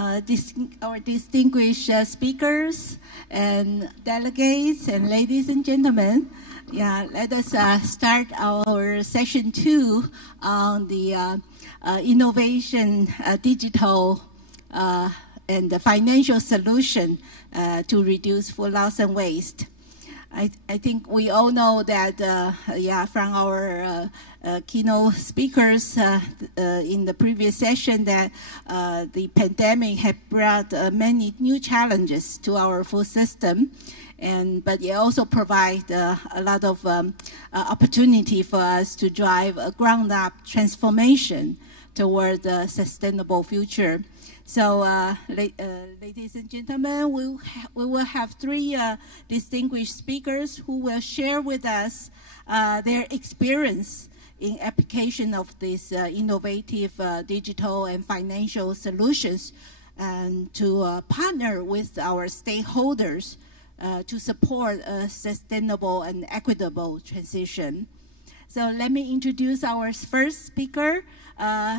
our distinguished speakers and delegates and ladies and gentlemen. Yeah, let us start our session 2 on the innovation, digital, and the financial solution to reduce food loss and waste. I think we all know that, from our keynote speakers in the previous session, that the pandemic had brought many new challenges to our food system, but it also provides a lot of opportunity for us to drive a ground-up transformation toward a sustainable future. So, ladies and gentlemen, we will have 3 distinguished speakers who will share with us their experience in application of these innovative digital and financial solutions, and to partner with our stakeholders to support a sustainable and equitable transition. So let me introduce our first speaker,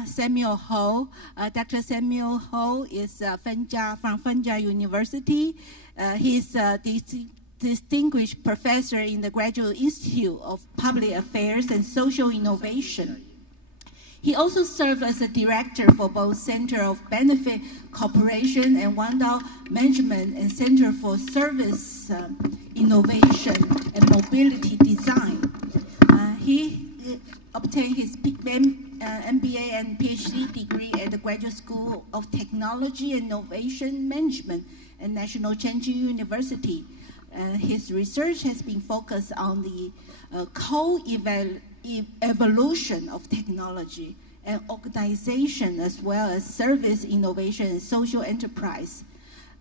Samuel Ho. Dr. Samuel Ho is from Fenja University. He's a distinguished professor in the Graduate Institute of Public Affairs and Social Innovation. He also served as a director for both Center of Benefit Corporation and Wandao Management and Center for Service Innovation and Mobility Design. He obtained his MBA and PhD degree at the Graduate School of Technology and Innovation Management at National Cheng Kung University. His research has been focused on the co-evolution of technology and organization, as well as service innovation and social enterprise.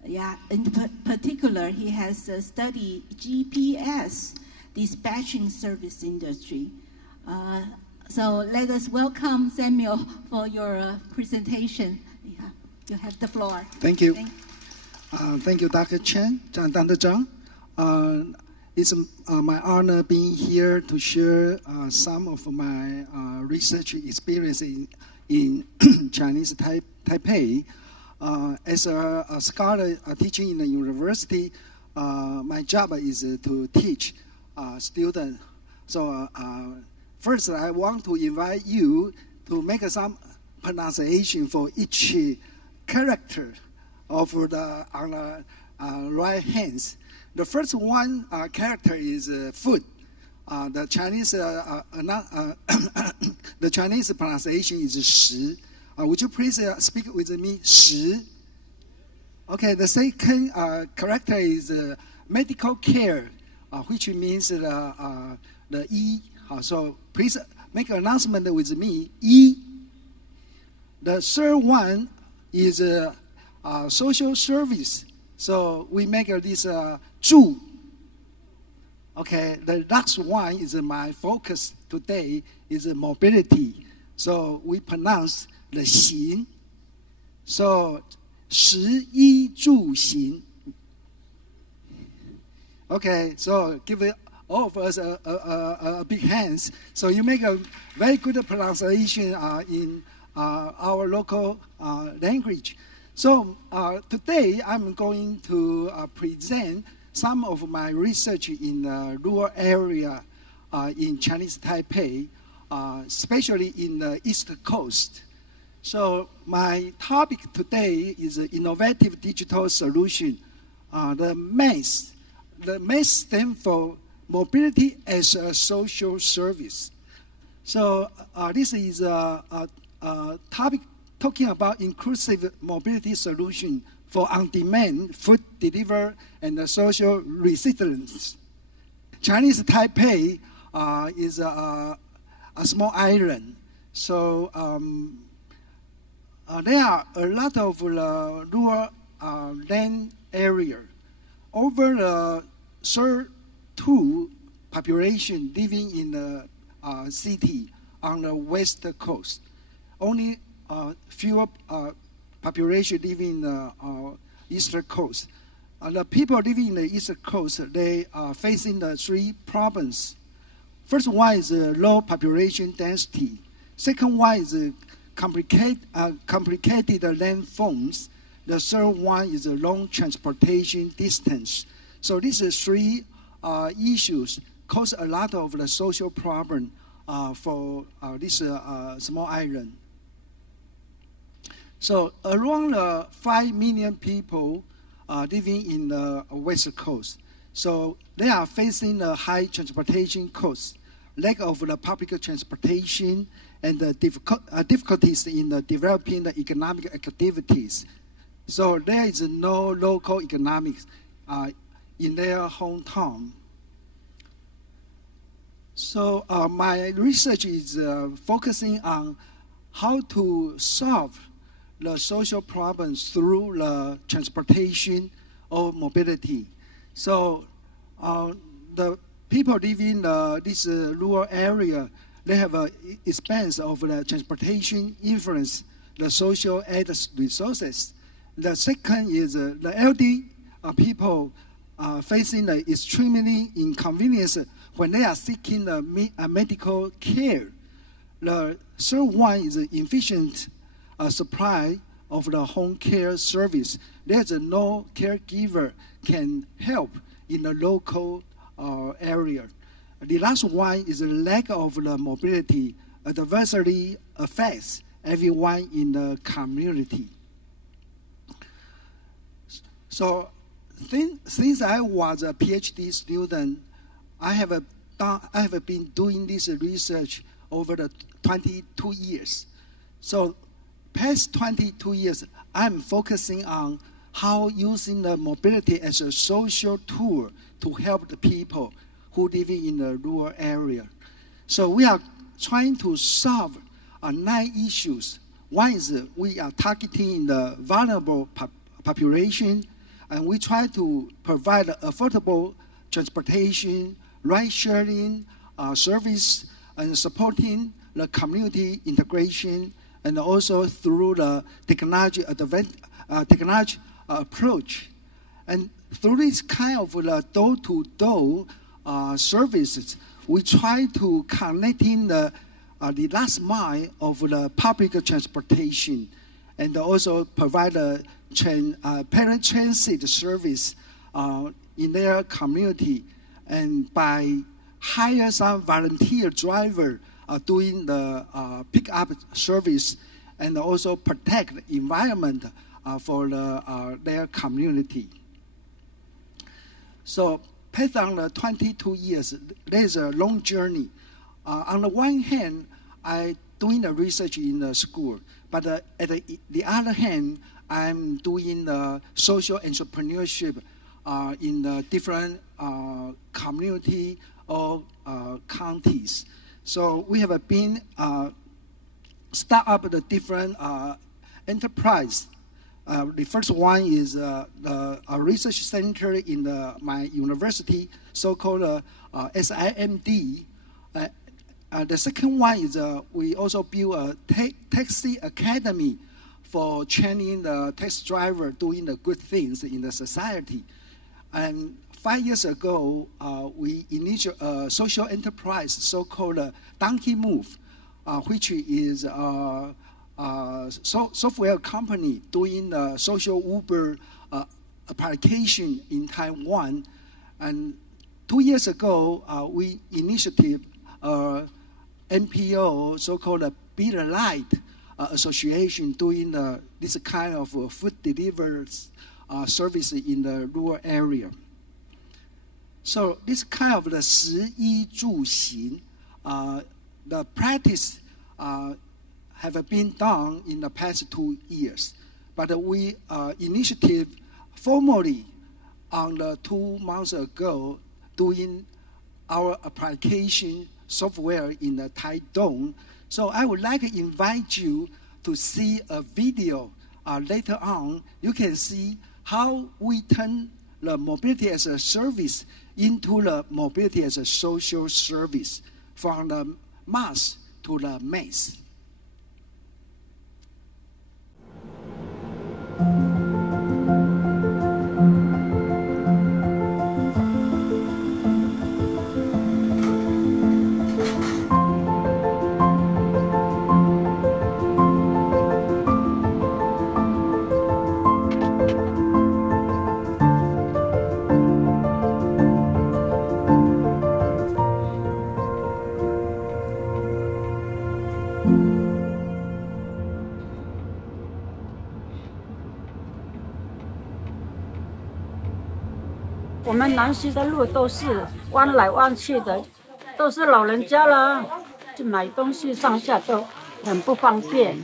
Yeah, in particular, he has studied GPS, dispatching service industry. So let us welcome Samuel for your presentation. Yeah, you have the floor. Thank you. Thank you, Dr. Chen, Dr. Zhang. It's my honor being here to share some of my research experience in Chinese Taipei. As a scholar teaching in the university, my job is to teach students. So first, I want to invite you to make some pronunciation for each character of the on the right hands. The first one character is food. The Chinese pronunciation is 食. Would you please speak with me? 食. Okay. The second character is medical care, which means the E. So please make an announcement with me. E. The third one is social service. So we make this 住. Okay, the last one is my focus today is mobility. So we pronounce the 行. So 食衣住行. Okay, so give all of us a big hands. So you make a very good pronunciation in our local language. So today I'm going to present some of my research in rural area in Chinese Taipei, especially in the East Coast. So my topic today is innovative digital solution. The MESS stands for mobility as a social service. So this is a topic talking about inclusive mobility solution for on-demand food delivery and social resilience. Chinese Taipei is a small island, so there are a lot of rural land area. Over the third two population living in the city on the west coast. Only fewer population living in the eastern coast. The people living in the eastern coast, they are facing the 3 problems. First one is low population density. Second one is complicated land forms. The third one is a long transportation distance. So these are three issues cause a lot of the social problem for this small island. So around 5 million people living in the West Coast. So they are facing the high transportation costs, lack of the public transportation, and the difficulties in developing the economic activities. So there is no local economics in their hometown. So my research is focusing on how to solve the social problems through the transportation or mobility. So the people living in this rural area, they have an expense of the transportation influence the social aid resources. The second is the elderly people facing the extremely inconvenience when they are seeking medical care. The third one is efficient supply of the home care service. There's no caregiver can help in the local area. The last one is the lack of the mobility adversely affects everyone in the community. So since I was a PhD student, I have been doing this research over the 22 years. So past 22 years, I'm focusing on how using the mobility as a social tool to help the people who live in the rural area. So we are trying to solve 9 issues. One is we are targeting the vulnerable population, and we try to provide affordable transportation, ride-sharing service, and supporting the community integration, and also through the technology approach. And through this kind of door-to-door services, we try to connecting the last mile of the public transportation, and also provide a parent transit service in their community, and by hire some volunteer driver doing the pickup service, and also protect the environment for their community. So based on the 22 years, there's a long journey. On the one hand, I doing the research in the school, but at the other hand, I'm doing the social entrepreneurship in the different community or counties. So we have been start up the different enterprise. The first one is a research center in my university, so-called SIMD. The second one is we also built a taxi academy for training the taxi driver doing the good things in the society. And 5 years ago, we initiated a social enterprise, so-called Donkey Move, which is a software company doing the social Uber application in Taiwan. And 2 years ago, we initiated NPO, so-called Be the Light Association, doing this kind of food delivery service in the rural area. So this kind of the 食衣住行, the practice have been done in the past 2 years, but we initiated formally on the 2 months ago doing our application software in the Taitung. So I would like to invite you to see a video later on. You can see how we turn the mobility as a service into the mobility as a social service, from the mass to the mass. 我们南溪的路都是弯来弯去的，都是老人家了，就买东西上下都很不方便。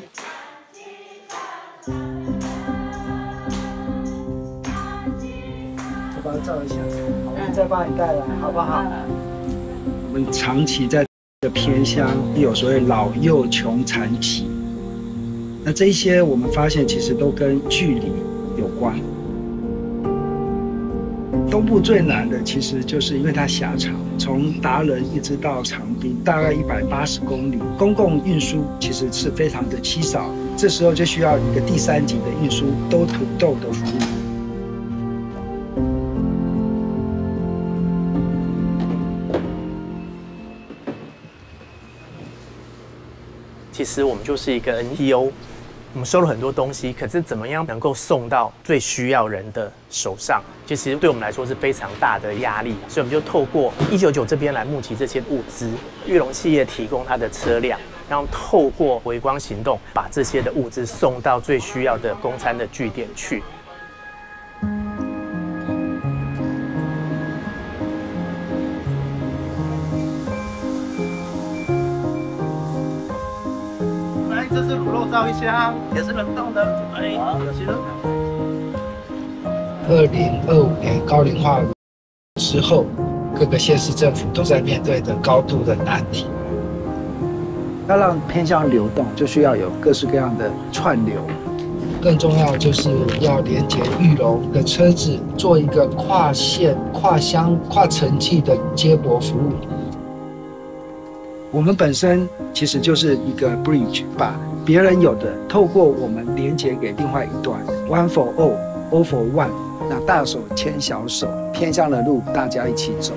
我帮他照一下，我们再帮你带来，好不好？我们长期在这个偏乡有所谓老幼穷残疾，那这些我们发现其实都跟距离有关。东部最难的其实就是因为它狭长，从达人一直到长滨，大概180公里，公共运输其实是非常的稀少，这时候就需要一个第三级的运输兜土豆的服务。其实我们就是一个 NPO， 我们收了很多东西，可是怎么样能够送到最需要人的手上，其实对我们来说是非常大的压力。所以我们就透过199这边来募集这些物资，裕隆企业提供它的车辆，然后透过微光行动把这些的物资送到最需要的供餐的据点去。这是卤肉燥一箱，也是冷冻的。哎，有些2025年高龄化之后，各个县市政府都在面对的高度的难题。要让偏向流动，就需要有各式各样的串流。更重要就是要连接裕隆的车子，做一个跨县、跨乡、跨城际的接驳服务。我们本身其实就是一个 bridge， 把别人有的透过我们连接给另外一端 ，one for all， all for one， 那大手牵小手，偏向的路大家一起走。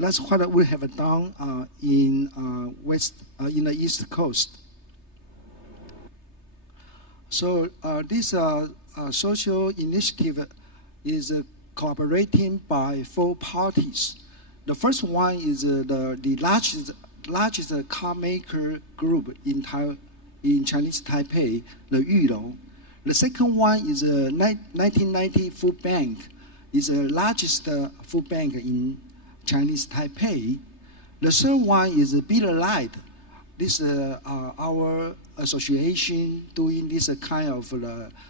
That's what we have done in in the East Coast. So this social initiative is cooperating by 4 parties. The first one is the largest car maker group in Chinese Taipei, the Yulong. The second one is 1990 Food Bank. Is the largest food bank in Chinese Taipei. The third one is Beeler Light. This is our association doing this kind of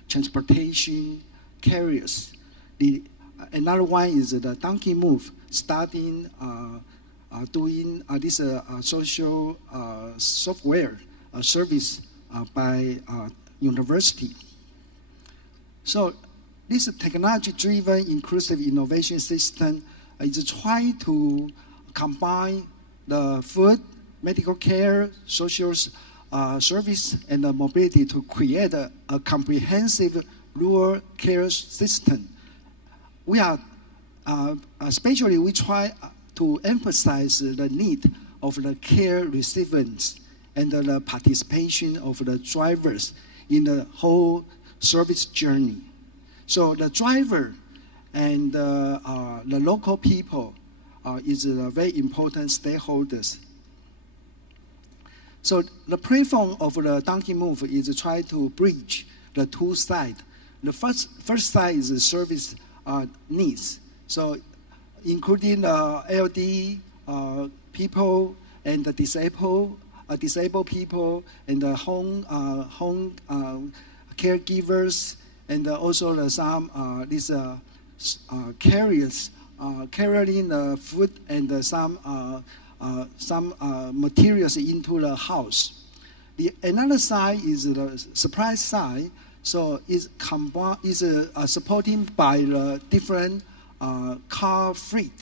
transportation carriers. Another one is the Donkey Move, starting doing this social software service by university. So this technology-driven inclusive innovation system is trying to combine the food, medical care, social service, and mobility to create a comprehensive rural care system. We are, especially we try to emphasize the need of the care recipients and the participation of the drivers in the whole service journey. So the driver and the local people is very important stakeholders. So the platform of the Donkey Move is try to bridge the two sides. The first side is the service needs. So including the LD people and the disabled people and the home caregivers and also some these carriers carrying the food and some materials into the house. Another side is the supply side. So it's supported by the different car fleet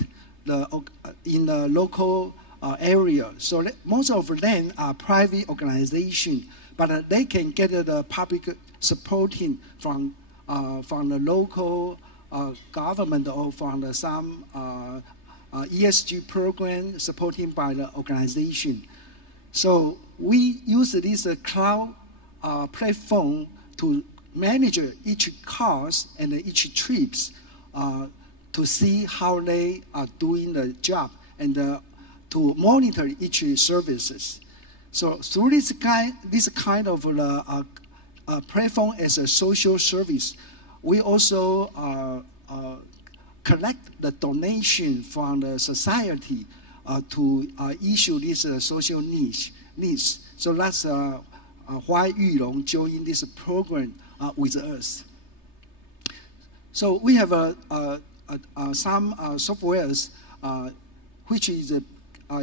in the local area. So most of them are private organizations, but they can get the public supporting from the local government or from some ESG program supported by the organization. So we use this cloud platform to manage each cars and each trips to see how they are doing the job and to monitor each services. So through this kind of platform as a social service, we also collect the donation from the society to issue these social needs. So that's why Yulong joined this program with us. So we have some softwares which is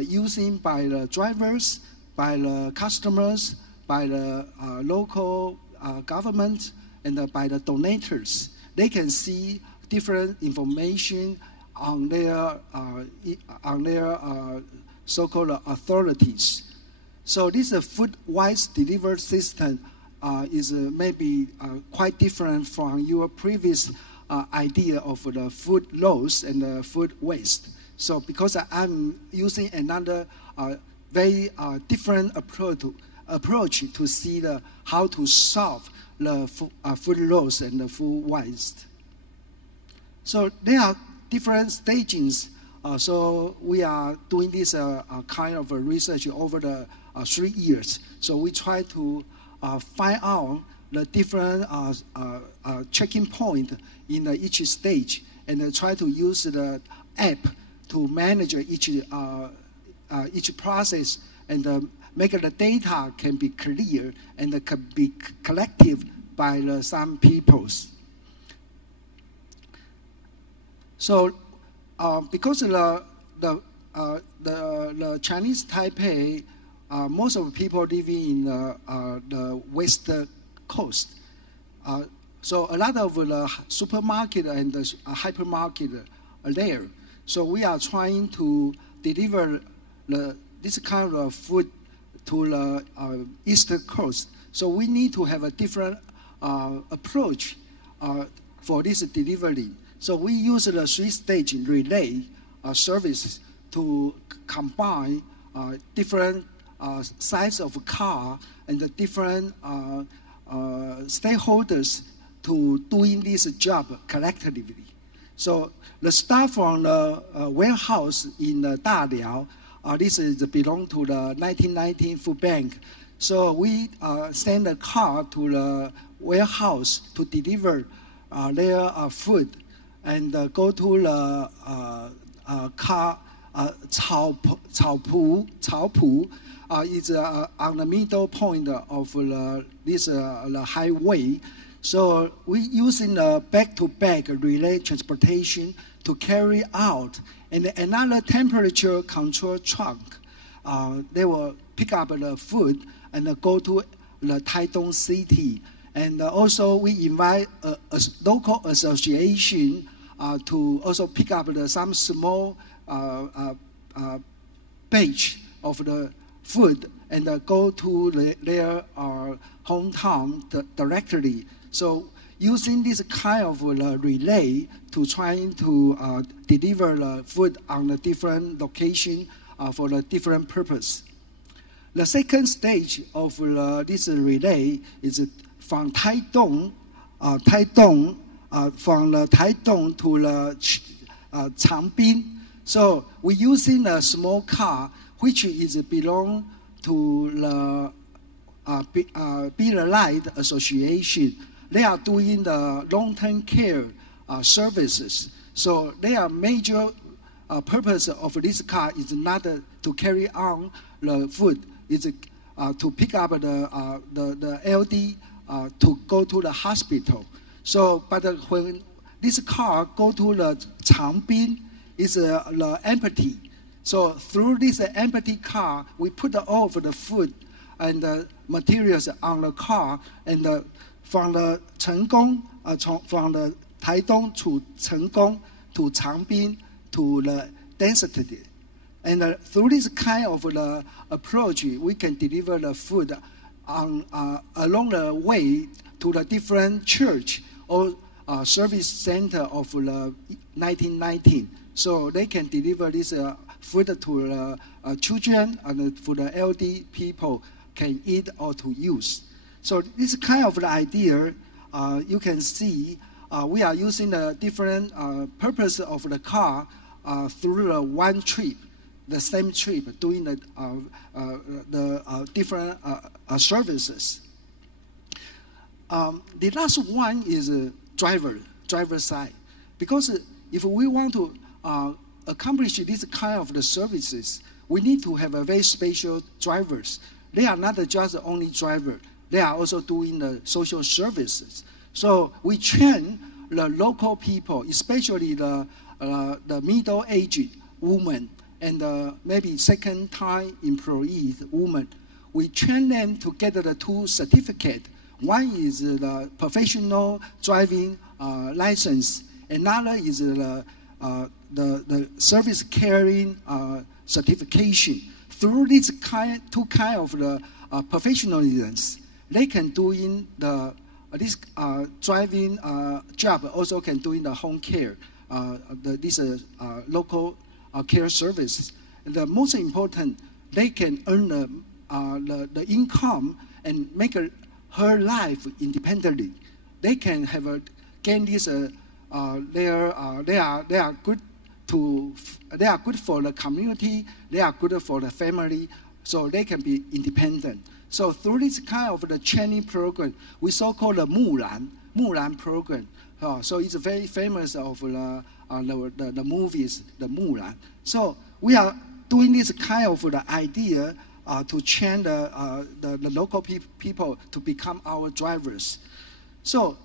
using by the drivers, by the customers, by the local government, and by the donators. They can see different information on their so-called authorities. So this food-wise delivery system is maybe quite different from your previous idea of the food loss and the food waste. So because I'm using another very different approach to see how to solve the food loss and the food waste. So there are different stages. So we are doing this kind of research over the 3 years. So we try to find out the different checking point in each stage, and try to use the app to manage each process, and make the data can be clear and can be collected by some peoples. So because the Chinese Taipei, most of the people living in the West Coast. So a lot of the supermarket and the hypermarket are there. So we are trying to deliver this kind of food to the East Coast. So we need to have a different approach for this delivery. So we use the 3-stage relay service to combine different size of car and the different stakeholders to doing this job collectively. So the staff from the warehouse in Daliao, this is belong to the 1919 food bank. So we send a car to the warehouse to deliver their food, and go to the car Cao Pu is on the middle point of the highway. So we using the back-to-back relay transportation to carry out, and another temperature control truck. They will pick up the food and go to the Taitung city. And also we invite a local association to also pick up some small batch of the food and go to their hometown directly. So using this kind of relay to trying to deliver the food on the different location for the different purpose. The second stage of this relay is from Taitung, from the Taitung to the Changbin. So we're using a small car which is belong to the Be the Light Association. They are doing the long-term care services. So their major purpose of this car is not to carry on the food, it's to pick up the LD to go to the hospital. So, but when this car go to the Changbin, it's empty. So through this empty car, we put all of the food and the materials on the car, and from the Chenggong, from the Taitung to Chenggong to Changbin to the density. And through this kind of approach, we can deliver the food along the way to the different church or service center of the 1919. So they can deliver this food to the children and for the elderly people can eat or to use. So this kind of the idea, you can see we are using the different purpose of the car through the one trip, the same trip, doing the different services. The last one is driver side, because if we want to accomplish this kind of the services, we need to have a very special drivers. They are not just the only driver. They are also doing the social services. So we train the local people, especially the middle-aged women and maybe second-time employees women. We train them to get the two certificates. One is the professional driving license. Another is the service caring certification. Through these two kind of the professionalisms, they can do in this driving job, also can do in the home care, this local care services. The most important, they can earn the income and make her life independently. They can have gain this. They are good to. They are good for the community. They are good for the family. So they can be independent. So through this kind of the training program, we so-called the Mulan program. So it's very famous of the movies, the Mulan. So we are doing this kind of the idea to train the local people to become our drivers. So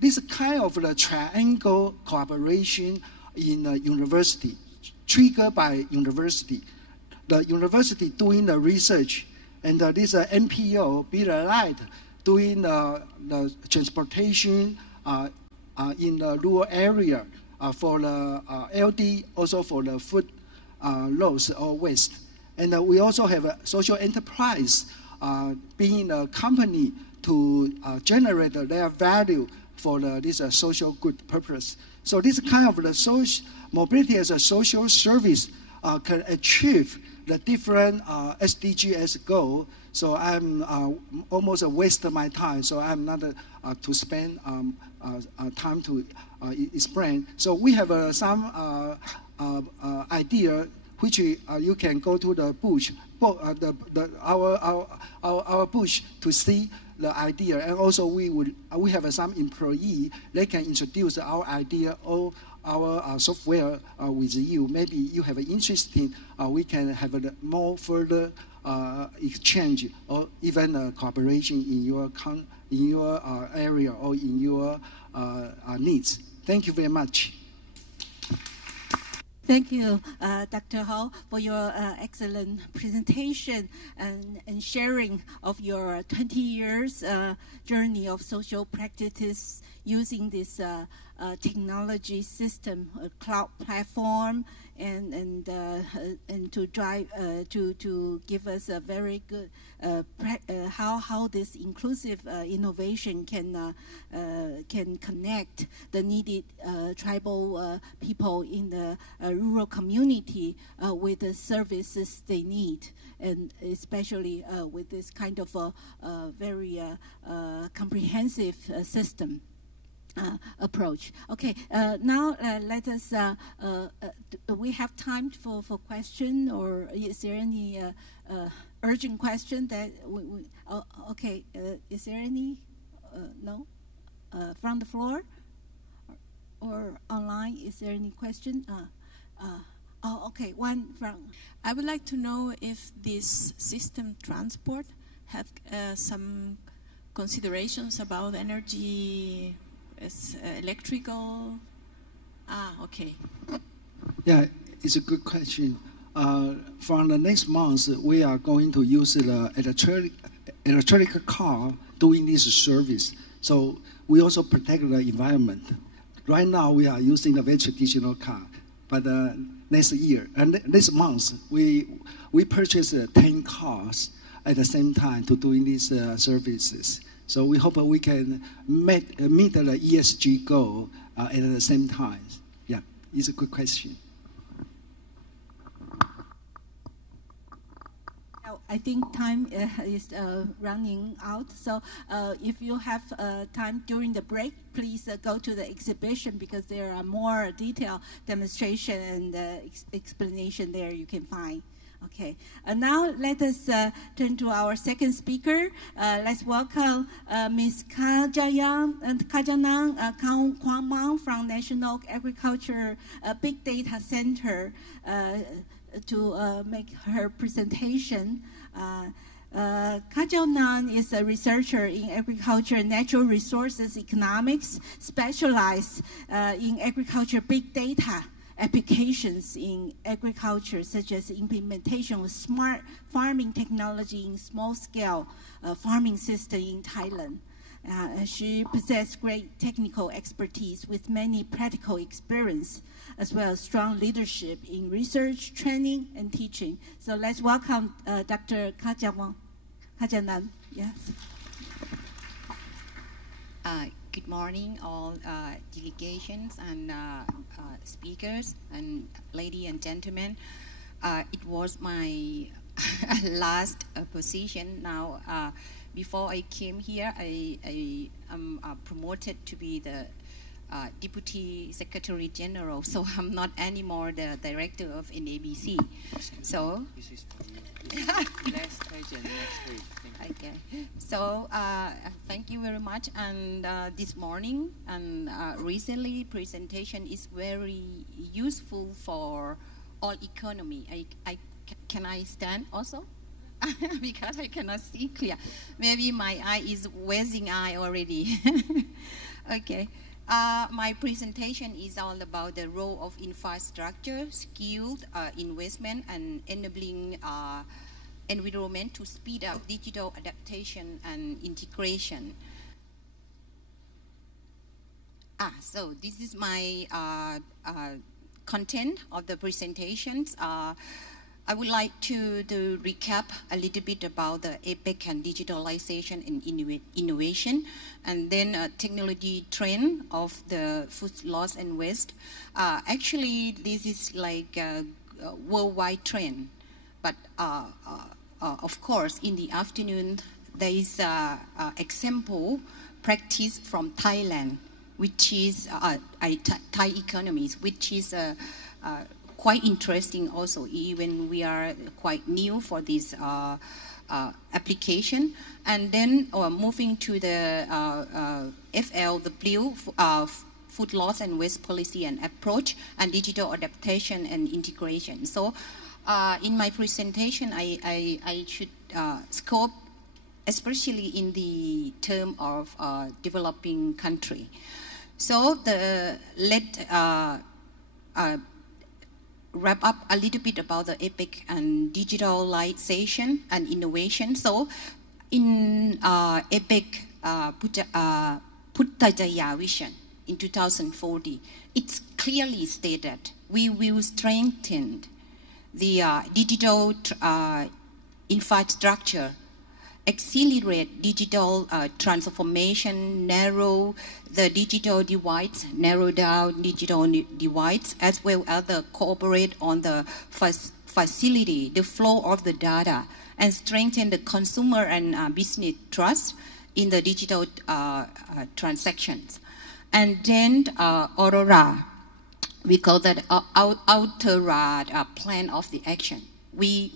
this kind of the triangle cooperation in the university, triggered by university. The university doing the research, and this NPO, Be the Light, doing the transportation in the rural area for the LD, also for the food loss or waste. And we also have a social enterprise, being a company to generate their value for this social good purpose. So this kind of the social mobility as a social service can achieve the different SDGs goal. So I'm almost a waste of my time. So I'm not to spend time to explain. So we have some idea which you can go to the bush, our bush to see the idea, and also we have some employee. They can introduce our idea or our software with you. Maybe you have an interest in. We can have a more further exchange or even cooperation in your area or in your needs. Thank you very much. Thank you, Dr. Hou, for your excellent presentation and sharing of your 20 years journey of social practices using this technology system, cloud platform, and to drive to give us a very good how this inclusive innovation can connect the needed tribal people in the rural community with the services they need, and especially with this kind of very comprehensive system. Approach. Okay, now let us, do we have time for question, or is there any urgent question that okay, is there any, no? From the floor or online, is there any question? Oh, okay, one from. I would like to know if this system transport have some considerations about energy, electrical. Okay. Yeah, it's a good question. From the next month, we are going to use the electric car doing this service. So we also protect the environment. Right now, we are using a very traditional car, but next year and this month, we purchase 10 cars at the same time to doing these services. So we hope we can meet the ESG goal at the same time. Yeah, it's a good question. I think time is running out. So if you have time during the break, please go to the exhibition because there are more detailed demonstration and explanation there you can find. Okay, now let us turn to our second speaker. Let's welcome Ms. Kajanan Kwang Mang from National Agriculture Big Data Center to make her presentation. Kajanan is a researcher in agriculture and natural resources economics, specialized in agriculture big data applications in agriculture, such as implementation of smart farming technology in small-scale farming system in Thailand. She possesses great technical expertise with many practical experience, as well as strong leadership in research, training, and teaching. So let's welcome Dr. Kajanan. Yes. Good morning, all delegations and speakers, and ladies and gentlemen. It was my last position. Now, before I came here, I am promoted to be the Deputy Secretary General, so I'm not anymore the Director of NABC. So, okay. So thank you very much. And this morning and recently, presentation is very useful for all economy. Can I stand also? Because I cannot see clear. Maybe my eye is wasting eye already. Okay. My presentation is all about the role of infrastructure, skilled investment, and enabling environment to speed up digital adaptation and integration. So this is my content of the presentations. I would like to recap a little bit about the APEC and digitalization and innovation, and then technology trend of the food loss and waste. Actually, this is like a worldwide trend, but of course, in the afternoon, there is an example practice from Thailand, which is Thai economies, which is quite interesting also, even we are quite new for this application. And then moving to the FLW, food loss and waste policy and approach, and digital adaptation and integration. So in my presentation, I should scope, especially in the term of developing country. So wrap up a little bit about the APEC and digitalization and innovation. So in APEC Putrajaya vision in 2040, it's clearly stated we will strengthen the digital infrastructure, accelerate digital transformation, narrow the digital divides, narrow down digital divides, as well as the cooperate on the facility, the flow of the data, and strengthen the consumer and business trust in the digital transactions. And then Aurora, we call that Aurora plan of the action. We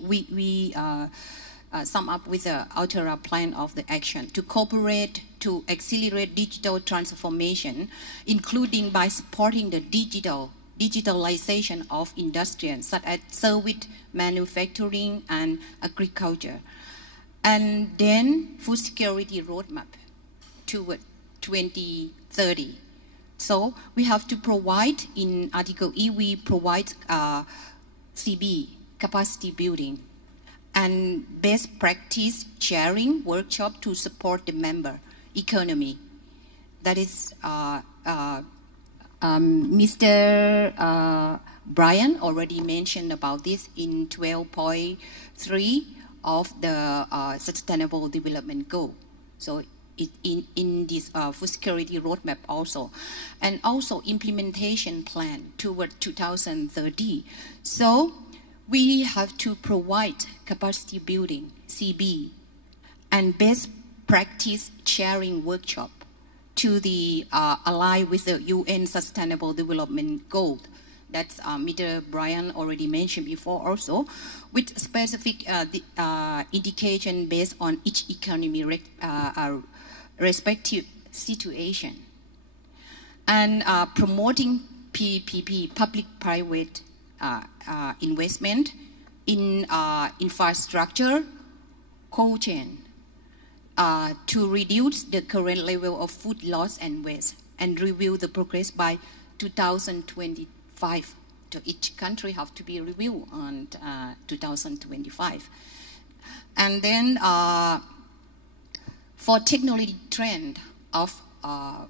sum up with the Aurora plan of the action to cooperate to accelerate digital transformation, including by supporting the digitalization of industries such as service, manufacturing, and agriculture. And then food security roadmap toward 2030. So we have to provide, in Article E, we provide CB, capacity building, and best practice sharing workshop to support the member economy. That is, Mr. Brian already mentioned about this in 12.3 of the Sustainable Development Goal. So in this food security roadmap also, and also implementation plan toward 2030. So we have to provide capacity building, CB, and best practice sharing workshop to the align with the UN Sustainable Development Goal. That's Mr. Brian already mentioned before also, with specific indication based on each economy respective situation. And promoting PPP, public-private investment in infrastructure, cold chain, to reduce the current level of food loss and waste, and review the progress by 2025. So each country have to be reviewed on 2025. And then for technology trend of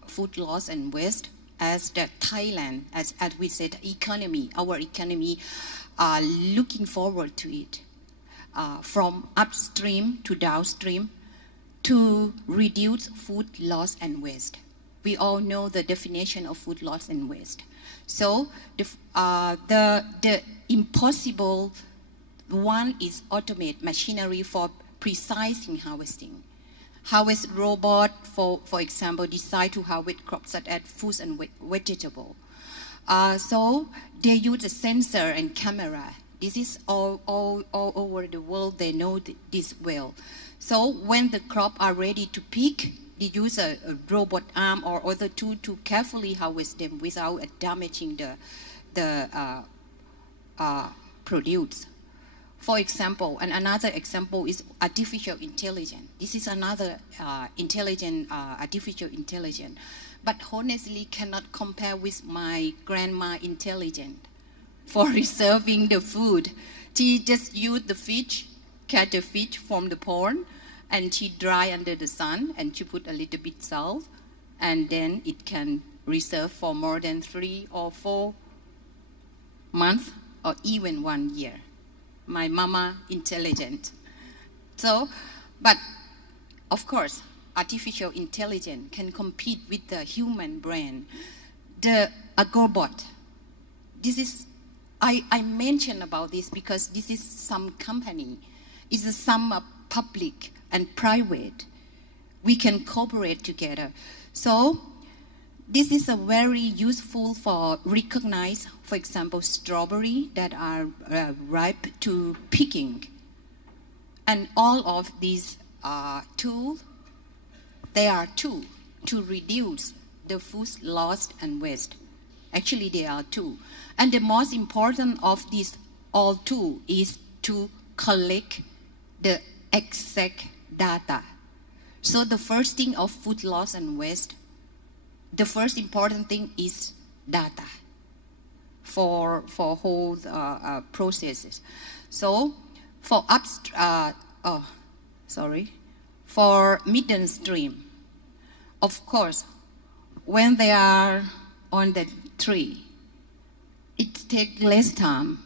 food loss and waste, as the Thailand, as we said, economy, our economy are looking forward to it, from upstream to downstream, to reduce food loss and waste. We all know the definition of food loss and waste. So the impossible one is automate machinery for precise harvesting. Harvest robot, for example, decide to harvest crops such as fruits and vegetables. So they use a sensor and camera. This is all over the world. They know this well. So when the crops are ready to pick, they use a robot arm or other tool to carefully harvest them without damaging the produce. For example, and another example is artificial intelligence. This is another artificial intelligence, but honestly cannot compare with my grandma intelligence for reserving the food. She just used the fish, catch the fish from the pond, and she dry under the sun, and she put a little bit salt, and then it can reserve for more than 3 or 4 months, or even 1 year. My mama intelligent. So, but of course, artificial intelligence can compete with the human brain. The Agrobot, this is, I mentioned about this because this is some company, it's some public and private. We can cooperate together. So, this is a very useful for recognize, for example, strawberry that are ripe to picking. And all of these tools, they are tools to reduce the food loss and waste. Actually, they are two. And the most important of these all tools is to collect the exact data. So the first thing of food loss and waste, the first important thing is data for whole processes. So for for midstream, of course, when they are on the tree, it takes less time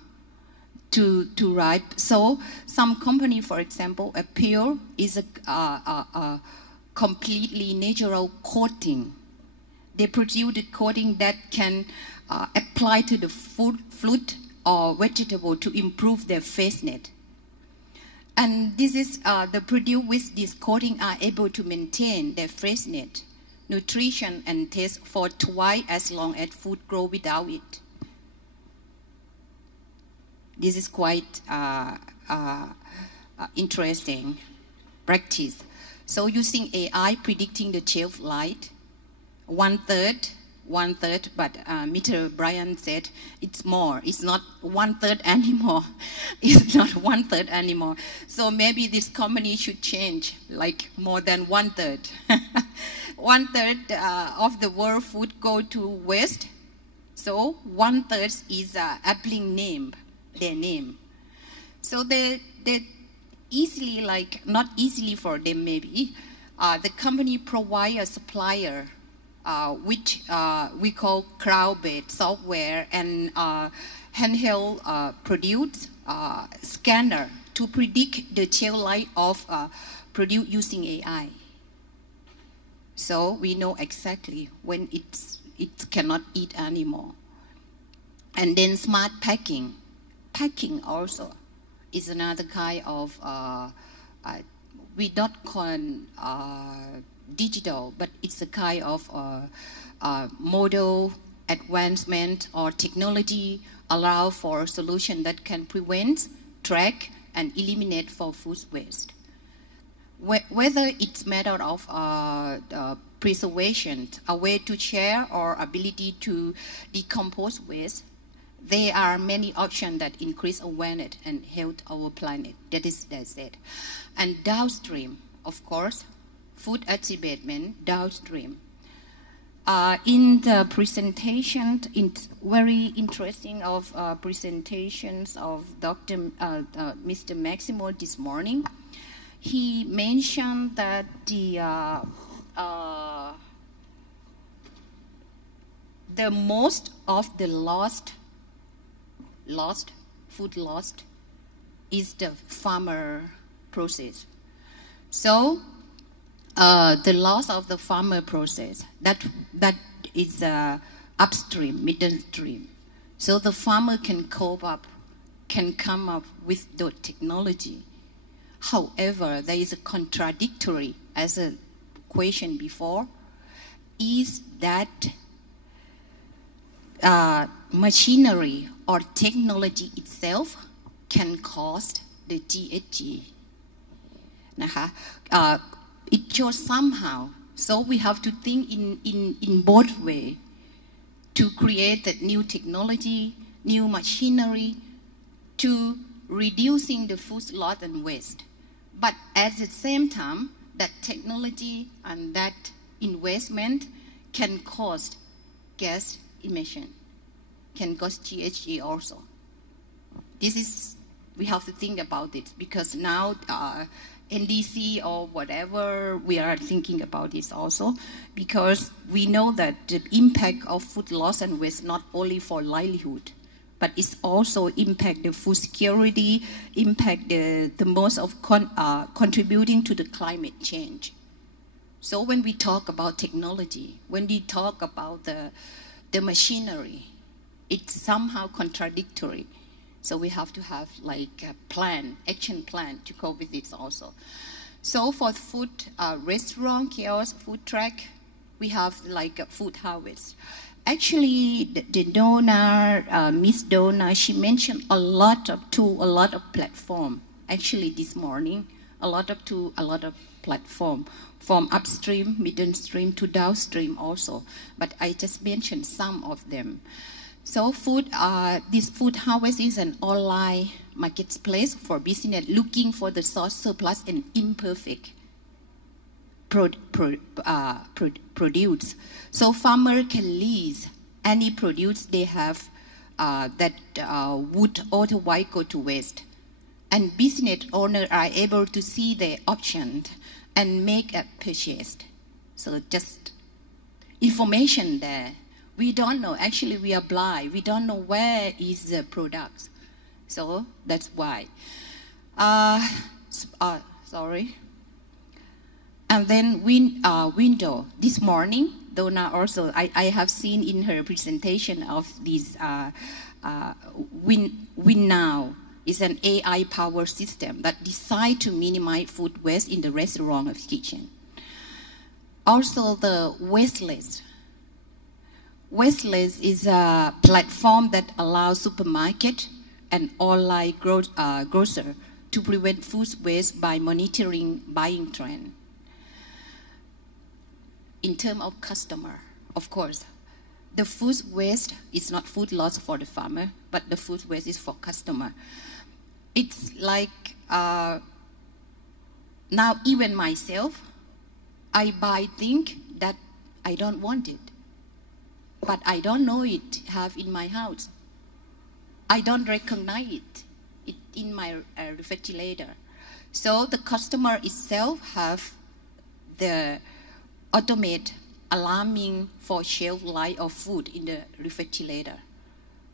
to ripe. So some company, for example, Appeal is a completely natural coating. They produce a coating that can apply to the fruit or vegetable to improve their freshness. And this is the produce with this coating are able to maintain their freshness, nutrition, and taste for twice as long as food grow without it. This is quite interesting practice. So using AI predicting the shelf life, one third, but Mr. Brian said it's more. It's not 1/3 anymore. It's not 1/3 anymore. So maybe this company should change, like more than 1/3. 1/3 of the world food go to waste. So 1/3 is applying name, their name. So they easily, like not easily for them maybe, the company provide a supplier which we call cloud-based software and handheld produce scanner to predict the shelf life of produce using AI. So we know exactly when it cannot eat anymore. And then smart packing packing also is another kind of, we don't call digital, but it's a kind of model advancement or technology allow for a solution that can prevent, track, and eliminate for food waste. Whether it's matter of preservation, a way to share, or ability to decompose waste, there are many options that increase awareness and help our planet. That's it. And downstream, of course, food achievement downstream. In the presentation, it's very interesting of presentations of Mr. Maximo this morning. He mentioned that the most of the food lost is the farmer process. So the loss of the farmer process, that is upstream, midstream. So the farmer can come up with the technology. However, there is a contradictory, as a question before, is that machinery or technology itself can cause the GHG. It shows somehow. So we have to think in both ways to create that new technology, new machinery, to reducing the food loss and waste. But at the same time, that technology and that investment can cause gas emission, can cause GHG also. We have to think about it, because now NDC or whatever, we are thinking about this also, because we know that the impact of food loss and waste not only for livelihood, but it's also impact the food security, impact the most of contributing to the climate change. So when we talk about technology, when we talk about the machinery, it's somehow contradictory. So we have to have like a plan, action plan to cope with this also. So for food restaurant, kiosk, food truck, we have like a food harvest. Actually, the donor, Miss Donna, she mentioned a lot of platform. Actually, this morning, a lot of platform, from upstream, midstream to downstream also. But I just mentioned some of them. So this food harvest is an online marketplace for business looking for the source, surplus, and imperfect produce. So farmer can lease any produce they have that would otherwise go to waste. And business owners are able to see their option and make a purchase. So just information there. We don't know. Actually, we are blind. We don't know where is the product. So that's why. Sorry. And then window. This morning, Donna also, I have seen in her presentation of this WinNow. Is an AI power system that designed to minimize food waste in the restaurant or kitchen. Also, the Wasteless. Wasteless is a platform that allows supermarket and online grocer to prevent food waste by monitoring buying trend. In terms of customer, of course, the food waste is not food loss for the farmer, but the food waste is for customer. It's like, now even myself, I buy things that I don't want it, but I don't know it have in my house. I don't recognize it in my refrigerator. So the customer itself have the automate alarming for shelf life of food in the refrigerator.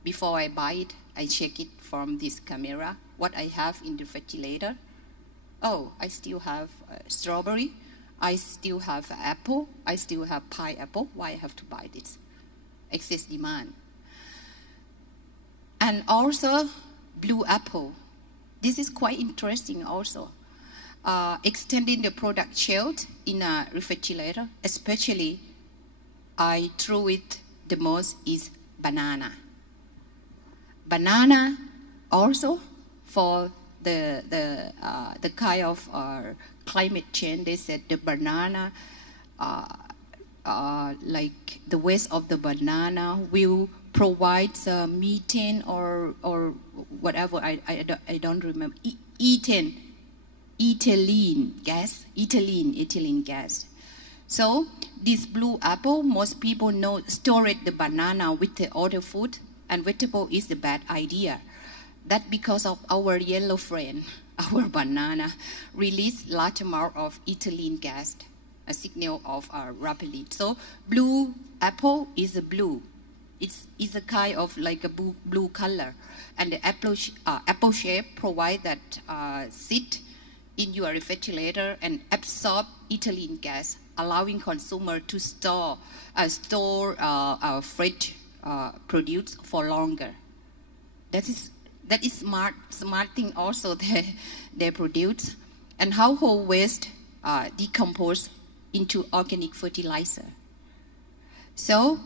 Before I buy it, I check it from this camera, what I have in the refrigerator. Oh, I still have strawberry, I still have apple, I still have pineapple. Why I have to buy this? Excess demand. And also, Blue Apple. This is quite interesting also. Extending the product shelf in a refrigerator, especially I threw it the most is banana. Banana also for the kind of climate change. They said the banana, like the waste of the banana will provide methane or whatever. I don't remember. Ethylene gas. So this Blue Apple, most people know storage the banana with the other food and vegetable is a bad idea. That because of our yellow friend, our banana release large amount of ethylene gas, a signal of rapidly. So Blue Apple is a blue. It's a kind of like a blue color, and the apple shape provide that sit in your refrigerator and absorb ethylene gas, allowing consumer to store fresh produce for longer. That is smart thing also they produce. And household waste decompose into organic fertilizer. So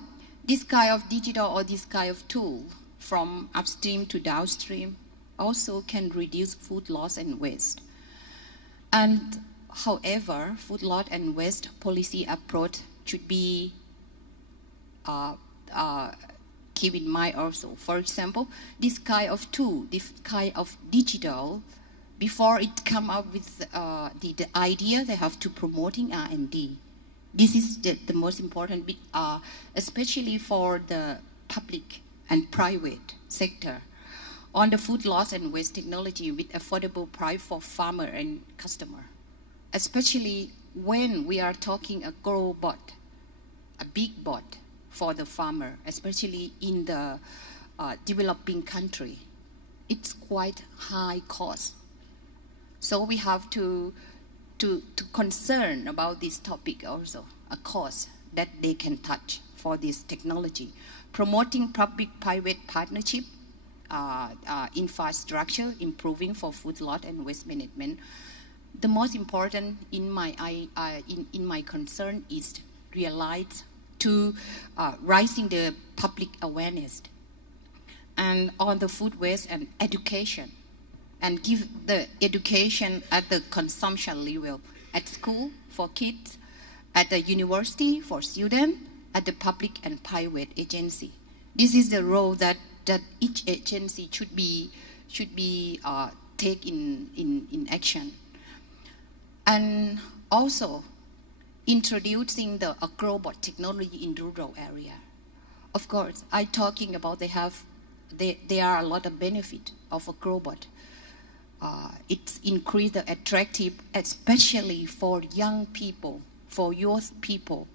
this kind of digital or this kind of tool from upstream to downstream also can reduce food loss and waste. And however, food loss and waste policy approach should be keep in mind also. For example, this kind of tool, this kind of digital, before it come up with the idea, they have to promoting R&D. This is the most important bit, especially for the public and private sector, on the food loss and waste technology with affordable price for farmer and customer, especially when we are talking a grow bot, a big bot for the farmer, especially in the developing country. It's quite high cost. So we have to concern about this topic also, a cost that they can touch for this technology. Promoting public-private partnership, infrastructure, improving for food loss and waste management. The most important in my concern is realize to raising the public awareness and on the food waste and education, and give the education at the consumption level, at school for kids, at the university for students, at the public and private agency. This is the role that each agency should be take in action. And also introducing the agrobot technology in rural area. Of course, I'm talking about there are a lot of benefit of agrobot. It's increased the attractive, especially for young people, for youth people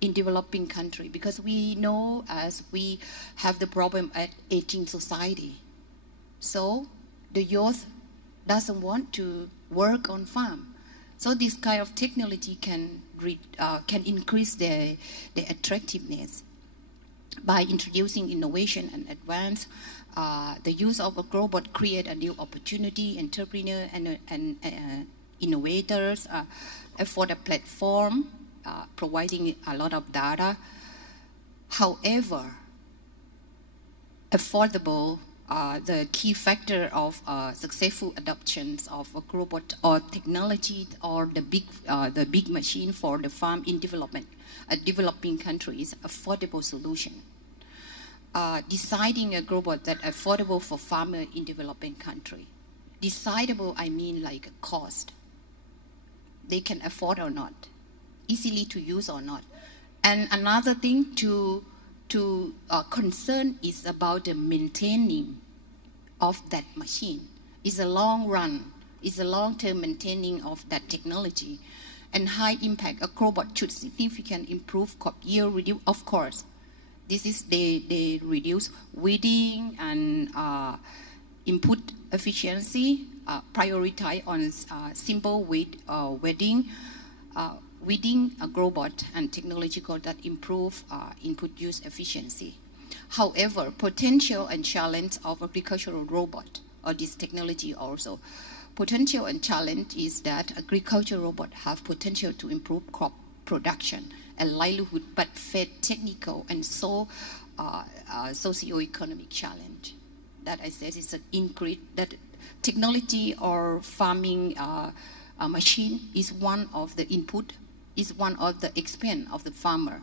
in developing country, because we know as we have the problem at aging society. So the youth doesn't want to work on farm. So this kind of technology can increase the attractiveness by introducing innovation and advance. The use of agrobot create a new opportunity, entrepreneur and innovators for the platform, providing a lot of data. However, affordable, the key factor of successful adoptions of agrobot or technology or the big machine for the farm in developing countries, affordable solution. Deciding agrobot that affordable for farmer in developing country. Decidable, I mean like cost. They can afford or not, easily to use or not. And another thing to concern is about the maintaining of that machine. It's a long run, it's a long-term maintaining of that technology. And high impact agrobot should significantly improve crop yield, reduce, of course. This is they reduce weeding and input efficiency, prioritize on simple weeding agrobot and technological that improve input use efficiency. However, potential and challenge of agricultural robot or this technology also. Potential and challenge is that agricultural robots have potential to improve crop production and livelihood, but face technical and socio-economic challenge. That I said is an increase that technology or farming machine is one of the input, is one of the expense of the farmer.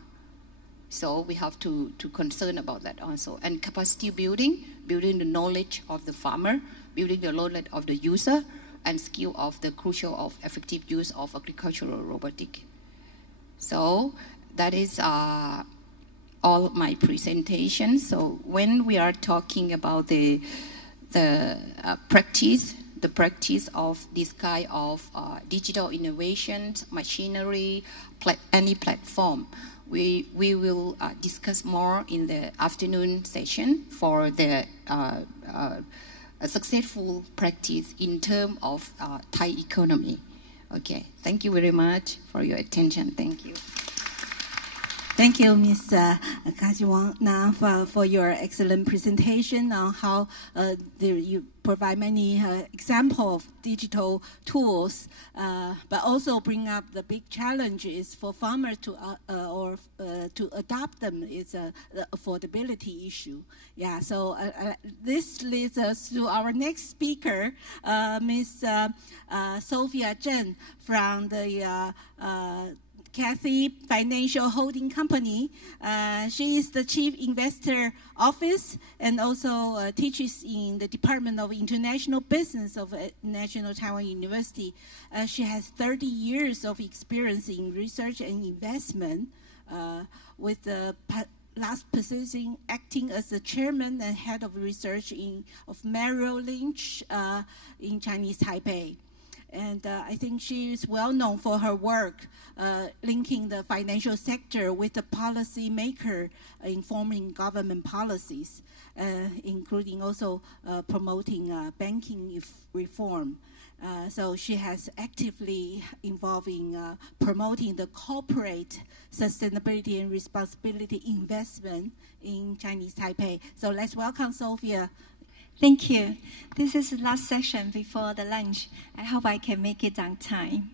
So we have to concern about that also. And capacity building the knowledge of the farmer, building the knowledge of the user, and skill of the crucial of effective use of agricultural robotic. So that is all my presentation. So when we are talking about the practice of this kind of digital innovations, machinery, any platform, we will discuss more in the afternoon session for the a successful practice in terms of Thai economy. Okay, thank you very much for your attention. Thank you. Thank you, Ms. Kajiwang Na, for your excellent presentation on how you provide many examples of digital tools, but also bring up the big challenge is for farmers to adopt them is the affordability issue. Yeah, so this leads us to our next speaker, Ms. Sophia Chen from the Cathay Financial Holding Company. She is the Chief Investor Office and also teaches in the Department of International Business of National Taiwan University. She has 30 years of experience in research and investment, with the last position acting as the chairman and head of research of Merrill Lynch in Chinese Taipei. And I think she is well known for her work linking the financial sector with the policy maker in forming government policies, including also promoting banking reform. So she has actively involved in promoting the corporate sustainability and responsibility investment in Chinese Taipei. So let's welcome Sophia. Thank you. This is the last session before the lunch. I hope I can make it on time.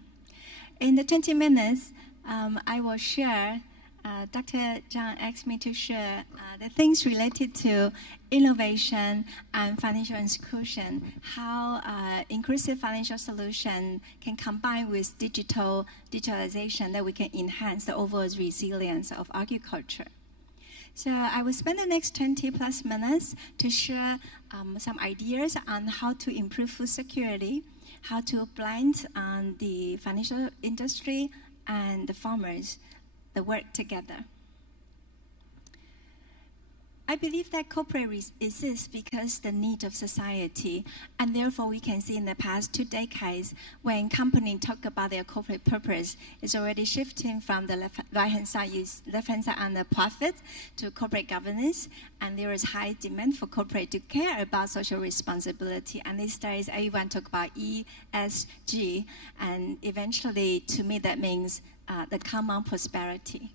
In the 20 minutes, I will share, Dr. Zhang asked me to share the things related to innovation and financial inclusion, how inclusive financial solution can combine with digitalization that we can enhance the overall resilience of agriculture. So I will spend the next 20 plus minutes to share some ideas on how to improve food security, how to blend the financial industry and the farmers, the work together. I believe that cooperate exists because the need of society, and therefore we can see in the past 2 decades when companies talk about their corporate purpose, it's already shifting from the left-hand side on the profit to corporate governance, and there is high demand for corporate to care about social responsibility. And these days, everyone talk about ESG, and eventually, to me, that means the common prosperity.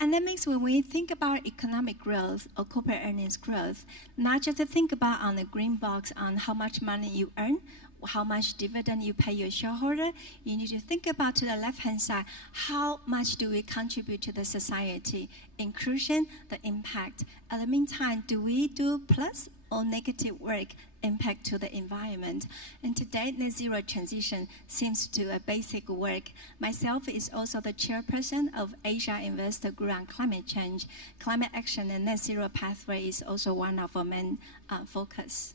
And that means when we think about economic growth or corporate earnings growth, not just to think about on the green box on how much money you earn, how much dividend you pay your shareholder, you need to think about to the left-hand side, how much do we contribute to the society, inclusion, the impact. At the meantime, do we do plus or negative work impact to the environment? And today, net zero transition seems to a basic work. Myself is also the chairperson of Asia Investor Group on climate change. Climate action and net zero pathway is also one of our main focus.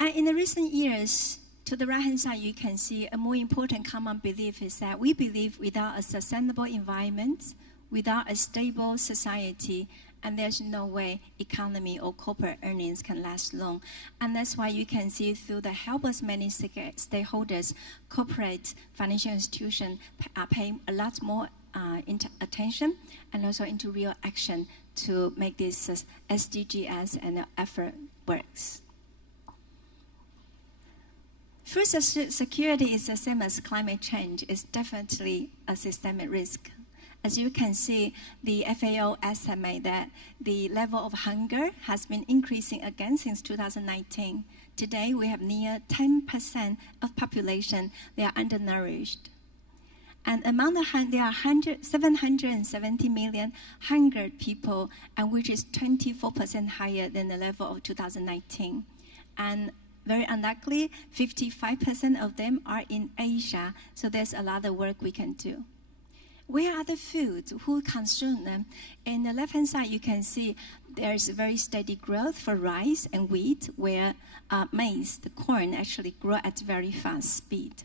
And in the recent years, to the right-hand side, you can see a more important common belief is that we believe without a sustainable environment, without a stable society, and there's no way economy or corporate earnings can last long. And that's why you can see through the help of many stakeholders, corporate financial institutions are paying a lot more attention and also into real action to make this SDGs and effort works. Food security is the same as climate change. It's definitely a systemic risk. As you can see, the FAO estimate that the level of hunger has been increasing again since 2019. Today, we have near 10% of population, they are undernourished. And among there are 770 million hungered people, and which is 24% higher than the level of 2019. And very unlikely, 55% of them are in Asia, so there's a lot of work we can do. Where are the foods? Who consume them? In the left-hand side, you can see there's a very steady growth for rice and wheat, where maize, the corn, actually grow at very fast speed.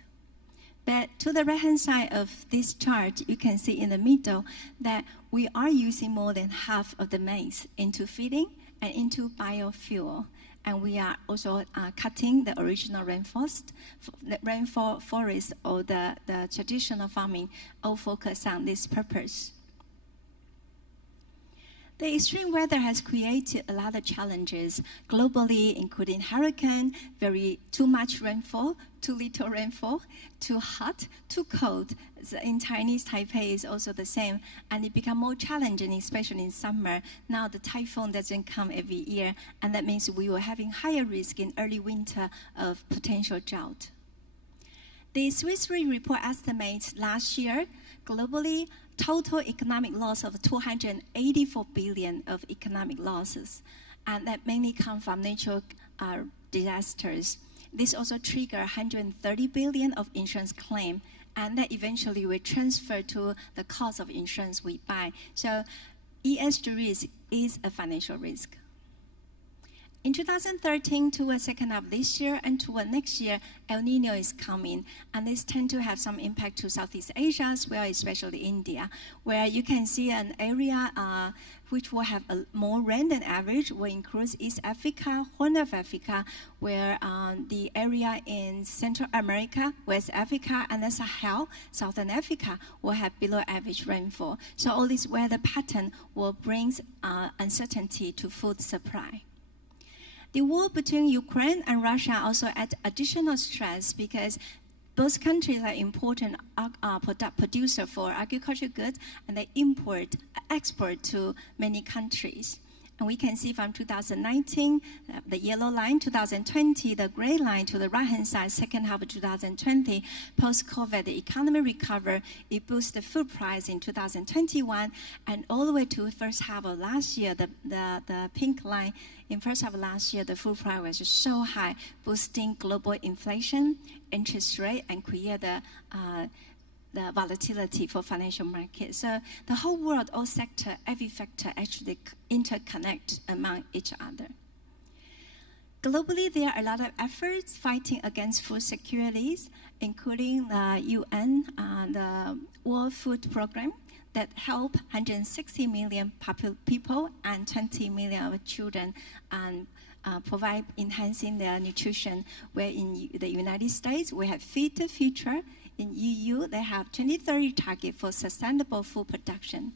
But to the right-hand side of this chart, you can see in the middle that we are using more than half of the maize into feeding and into biofuel. And we are also cutting the original rainforest or the traditional farming, all focus on this purpose. The extreme weather has created a lot of challenges globally, including hurricane, too much rainfall, too little rainfall, too hot, too cold. In Chinese Taipei is also the same, and it becomes more challenging, especially in summer. Now the typhoon doesn't come every year, and that means we were having higher risk in early winter of potential drought. The Swiss Re report estimates last year, globally, total economic loss of 284 billion of economic losses, and that mainly come from natural disasters. This also triggered 130 billion of insurance claim, and that eventually will transfer to the cost of insurance we buy. So ESG risk is a financial risk. In 2013, toward second half of this year and toward next year, El Nino is coming, and this tend to have some impact to Southeast Asia as well, especially India, where you can see an area which will have more rain than average, will include East Africa, Horn of Africa, where the area in Central America, West Africa, and the Sahel, Southern Africa, will have below average rainfall. So all this weather pattern will bring uncertainty to food supply. The war between Ukraine and Russia also adds additional stress because both countries are important producer for agricultural goods, and they export to many countries. And we can see from 2019, the yellow line, 2020, the gray line to the right-hand side, second half of 2020, post-COVID, the economy recovered, it boosted the food price in 2021, and all the way to first half of last year, the pink line, in first half of last year, the food price was just so high, boosting global inflation, interest rate, and create the volatility for financial markets. So the whole world, all sector, every factor actually interconnect among each other. Globally, there are a lot of efforts fighting against food security, including the UN, the World Food Program, that help 160 million people and 20 million of children and provide enhancing their nutrition. Where in the United States, we have Feed the Future. In EU, they have 2030 target for sustainable food production.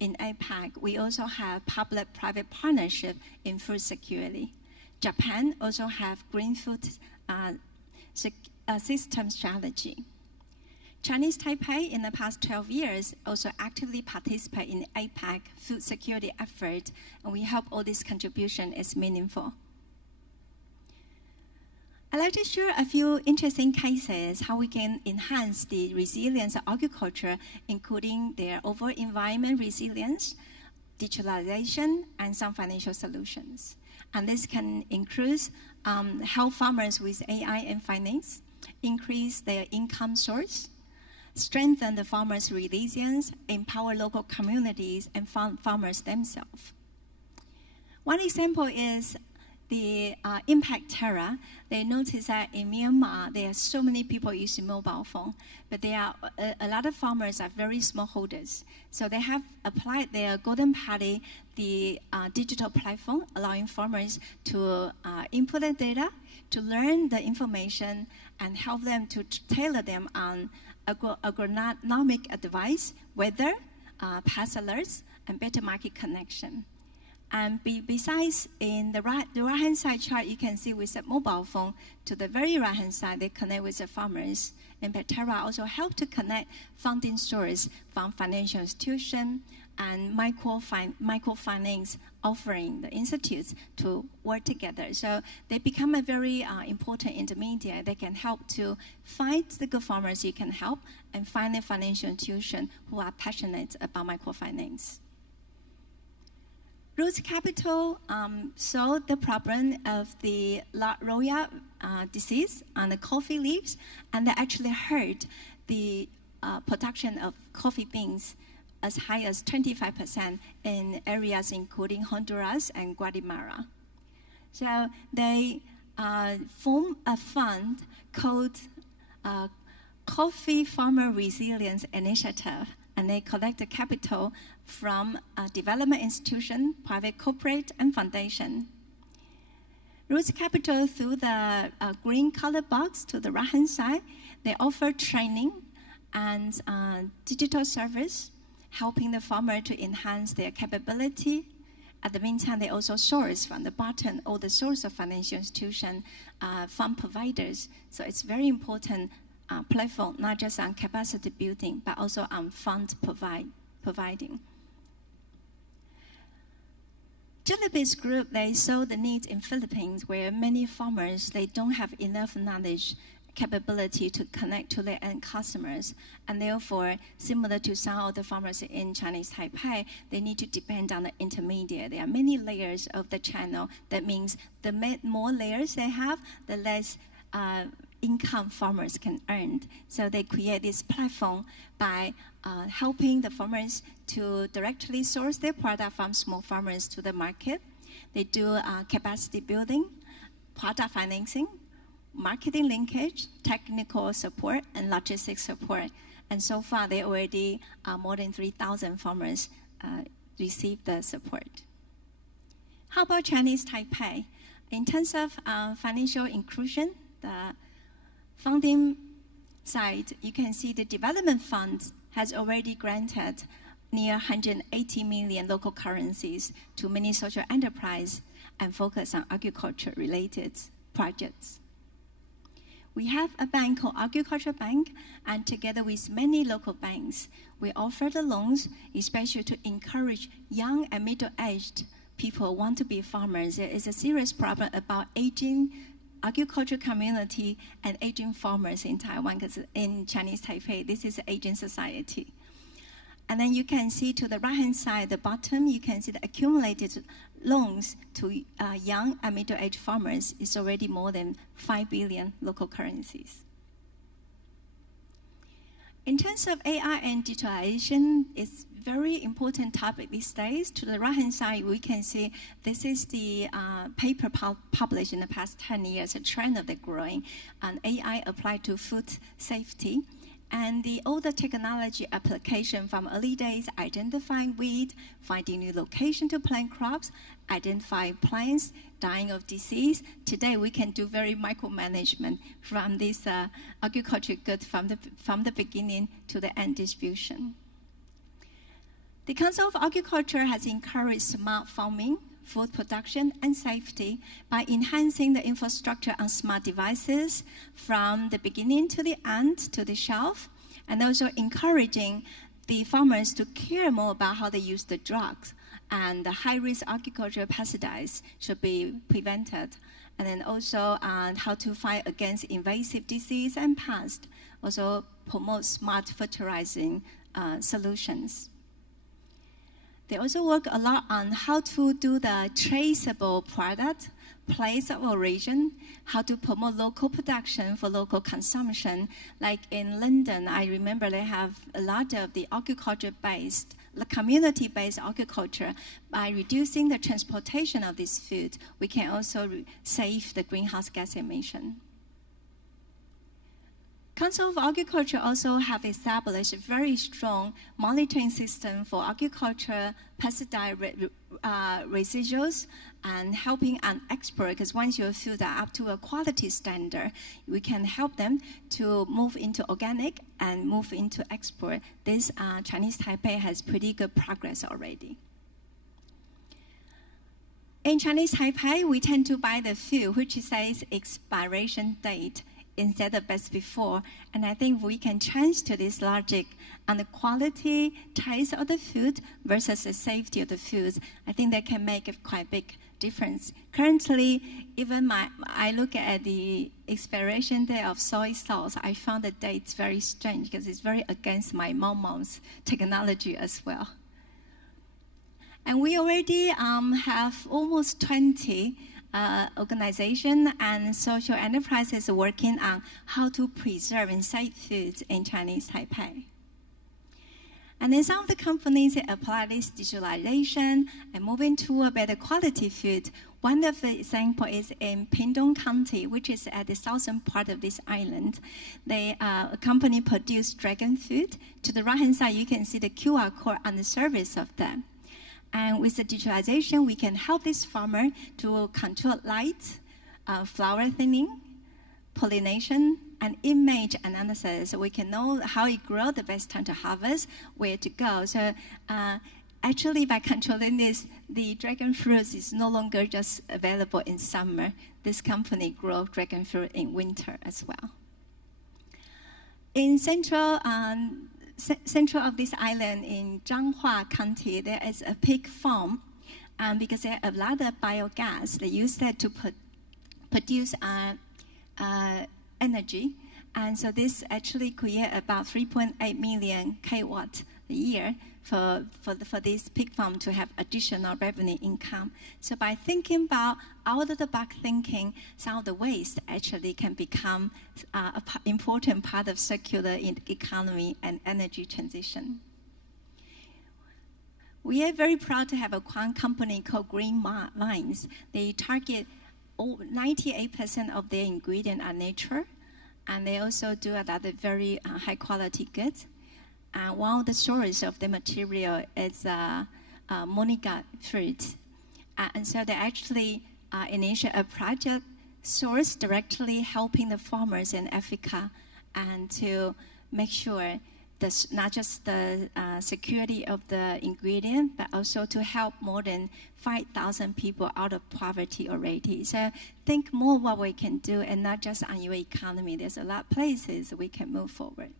In APAC, we also have public-private partnership in food security. Japan also have green food system strategy. Chinese Taipei in the past 12 years also actively participate in APAC food security effort, and we hope all this contribution is meaningful. I'd like to share a few interesting cases how we can enhance the resilience of agriculture, including their overall environment resilience, digitalization, and some financial solutions. And this can include help farmers with AI and finance, increase their income source, strengthen the farmers' resilience, empower local communities, and farmers themselves. One example is the Impact Terra. They noticed that in Myanmar, there are so many people using mobile phone, but there are a lot of farmers are very small holders. So they have applied their Golden Party, the digital platform, allowing farmers to input the data, to learn the information, and help them to tailor them on agronomic advice, weather, pest alerts, and better market connection. And besides, in the right-hand side chart, you can see with a mobile phone, to the very right-hand side, they connect with the farmers. And Bettera also help to connect funding sources from financial institutions and microfinance offering the institutes to work together. So they become a very important intermediary. They can help to find the good farmers you can help and find the financial institutions who are passionate about microfinance. Roots Capital saw the problem of the La Roya disease on the coffee leaves, and they actually heard the production of coffee beans as high as 25% in areas including Honduras and Guatemala. So they formed a fund called Coffee Farmer Resilience Initiative, and they collected capital from development institution, private corporate, and foundation. Roots Capital, through the green color box to the right-hand side, they offer training and digital service, helping the farmer to enhance their capability. At the meantime, they also source from the bottom all the source of financial institution, fund providers. So it's very important platform, not just on capacity building, but also on fund providing. Jellybees Group, they saw the need in Philippines where many farmers, they don't have enough knowledge, capability to connect to their end customers. And therefore, similar to some of the farmers in Chinese Taipei, they need to depend on the intermediate. There are many layers of the channel. That means the more layers they have, the less income farmers can earn. So they create this platform by helping the farmers to directly source their product from small farmers to the market. They do capacity building, product financing, marketing linkage, technical support, and logistics support. And so far, they already more than 3,000 farmers received the support. How about Chinese Taipei? In terms of financial inclusion, the funding side, you can see the development funds has already granted near 180 million local currencies to many social enterprise and focus on agriculture-related projects. We have a bank called Agriculture Bank, and together with many local banks, we offer the loans, especially to encourage young and middle-aged people who want to be farmers. There is a serious problem about aging agricultural community and aging farmers in Taiwan, because in Chinese Taipei, this is an aging society. And then you can see to the right-hand side, the bottom, you can see the accumulated loans to young and middle-aged farmers is already more than 5 billion local currencies. In terms of AI and digitalization, it's very important topic these days. To the right-hand side, we can see this is the paper published in the past 10 years, a trend of the growing, and AI applied to food safety. And all the technology application from early days, identifying weed, finding new location to plant crops, identifying plants dying of disease. Today, we can do very micromanagement from this agricultural good from the beginning to the end distribution. The Council of Agriculture has encouraged smart farming, food production, and safety by enhancing the infrastructure on smart devices from the beginning to the end to the shelf, and also encouraging the farmers to care more about how they use the drugs, and the high-risk agricultural pesticides should be prevented, and then also how to fight against invasive disease and pests, also promote smart fertilizing solutions. They also work a lot on how to do the traceable product, place of origin, how to promote local production for local consumption. Like in London, I remember they have a lot of the agriculture-based, the community-based agriculture. By reducing the transportation of this food, we can also save the greenhouse gas emission. Council of Agriculture also have established a very strong monitoring system for agriculture pesticide residuals and helping an export, because once you fill that up to a quality standard, we can help them to move into organic and move into export. This Chinese Taipei has pretty good progress already. In Chinese Taipei, we tend to buy the food which says expiration date instead of best before. And I think we can change to this logic on the quality, taste of the food versus the safety of the foods. I think that can make a quite big difference. Currently, even I look at the expiration date of soy sauce, I found the dates very strange because it's very against my mom's technology as well. And we already have almost 20 organizations and social enterprises working on how to preserve and save foods in Chinese Taipei. And then some of the companies apply this digitalization and moving to a better quality food. One of the examples is in Pingtung County, which is at the southern part of this island. A company produced dragon food. To the right-hand side, you can see the QR code on the surface of them. And with the digitalization, we can help this farmer to control light, flower thinning, pollination, and image analysis. We can know how it grows, the best time to harvest, where to go. So actually, by controlling this, the dragon fruit is no longer just available in summer. This company grows dragon fruit in winter as well. In central of this island, in Zhanghua County, there is a pig farm. Because there are a lot of biogas, they use that to produce energy. And so this actually creates about 3.8 million kilowatt a year for this pig farm to have additional revenue income. So by thinking about out-of-the-box thinking, some of the waste actually can become an important part of circular economy and energy transition. We are very proud to have a company called Green Minds. They target 98% of their ingredients are nature, and they also do a lot of very high-quality goods. And one of the sources of the material is moringa fruit. And so they actually initiate a project source directly helping the farmers in Africa and to make sure not just the security of the ingredient, but also to help more than 5,000 people out of poverty already. So think more what we can do and not just on your economy. There's a lot of places we can move forward.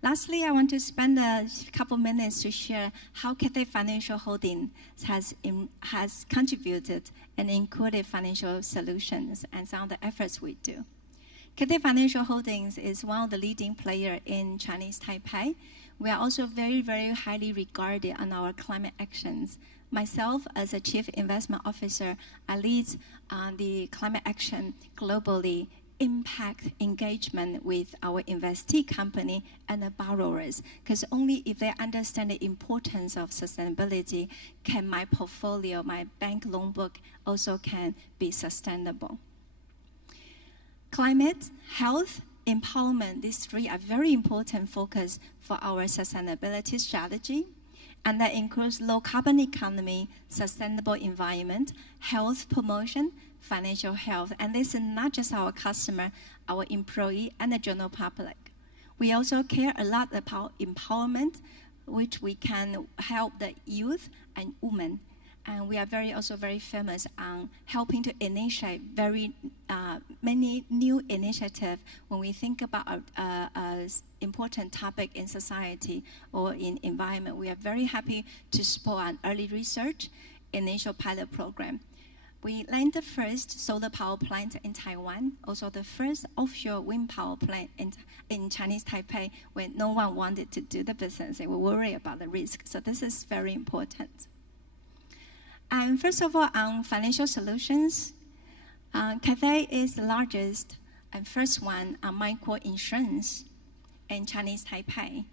Lastly, I want to spend a couple minutes to share how Cathay Financial Holdings has contributed and included financial solutions and some of the efforts we do. Cathay Financial Holdings is one of the leading players in Chinese Taipei. We are also very, very highly regarded on our climate actions. Myself, as a Chief Investment Officer, I lead the climate action globally, impact engagement with our investee company and the borrowers. Because only if they understand the importance of sustainability can my portfolio, my bank loan book also can be sustainable. Climate, health, empowerment, these three are very important focus for our sustainability strategy. And that includes low carbon economy, sustainable environment, health promotion, financial health. And this is not just our customer, our employee, and the general public. We also care a lot about empowerment, which we can help the youth and women. And we are also very famous on helping to initiate very many new initiatives when we think about an important topic in society or in environment. We are very happy to support an early research initial pilot program. We landed the first solar power plant in Taiwan, also the first offshore wind power plant in Chinese Taipei when no one wanted to do the business. They were worried about the risk. So this is very important. And first of all, on financial solutions, Cathay is the largest and first one on micro-insurance in Chinese Taipei.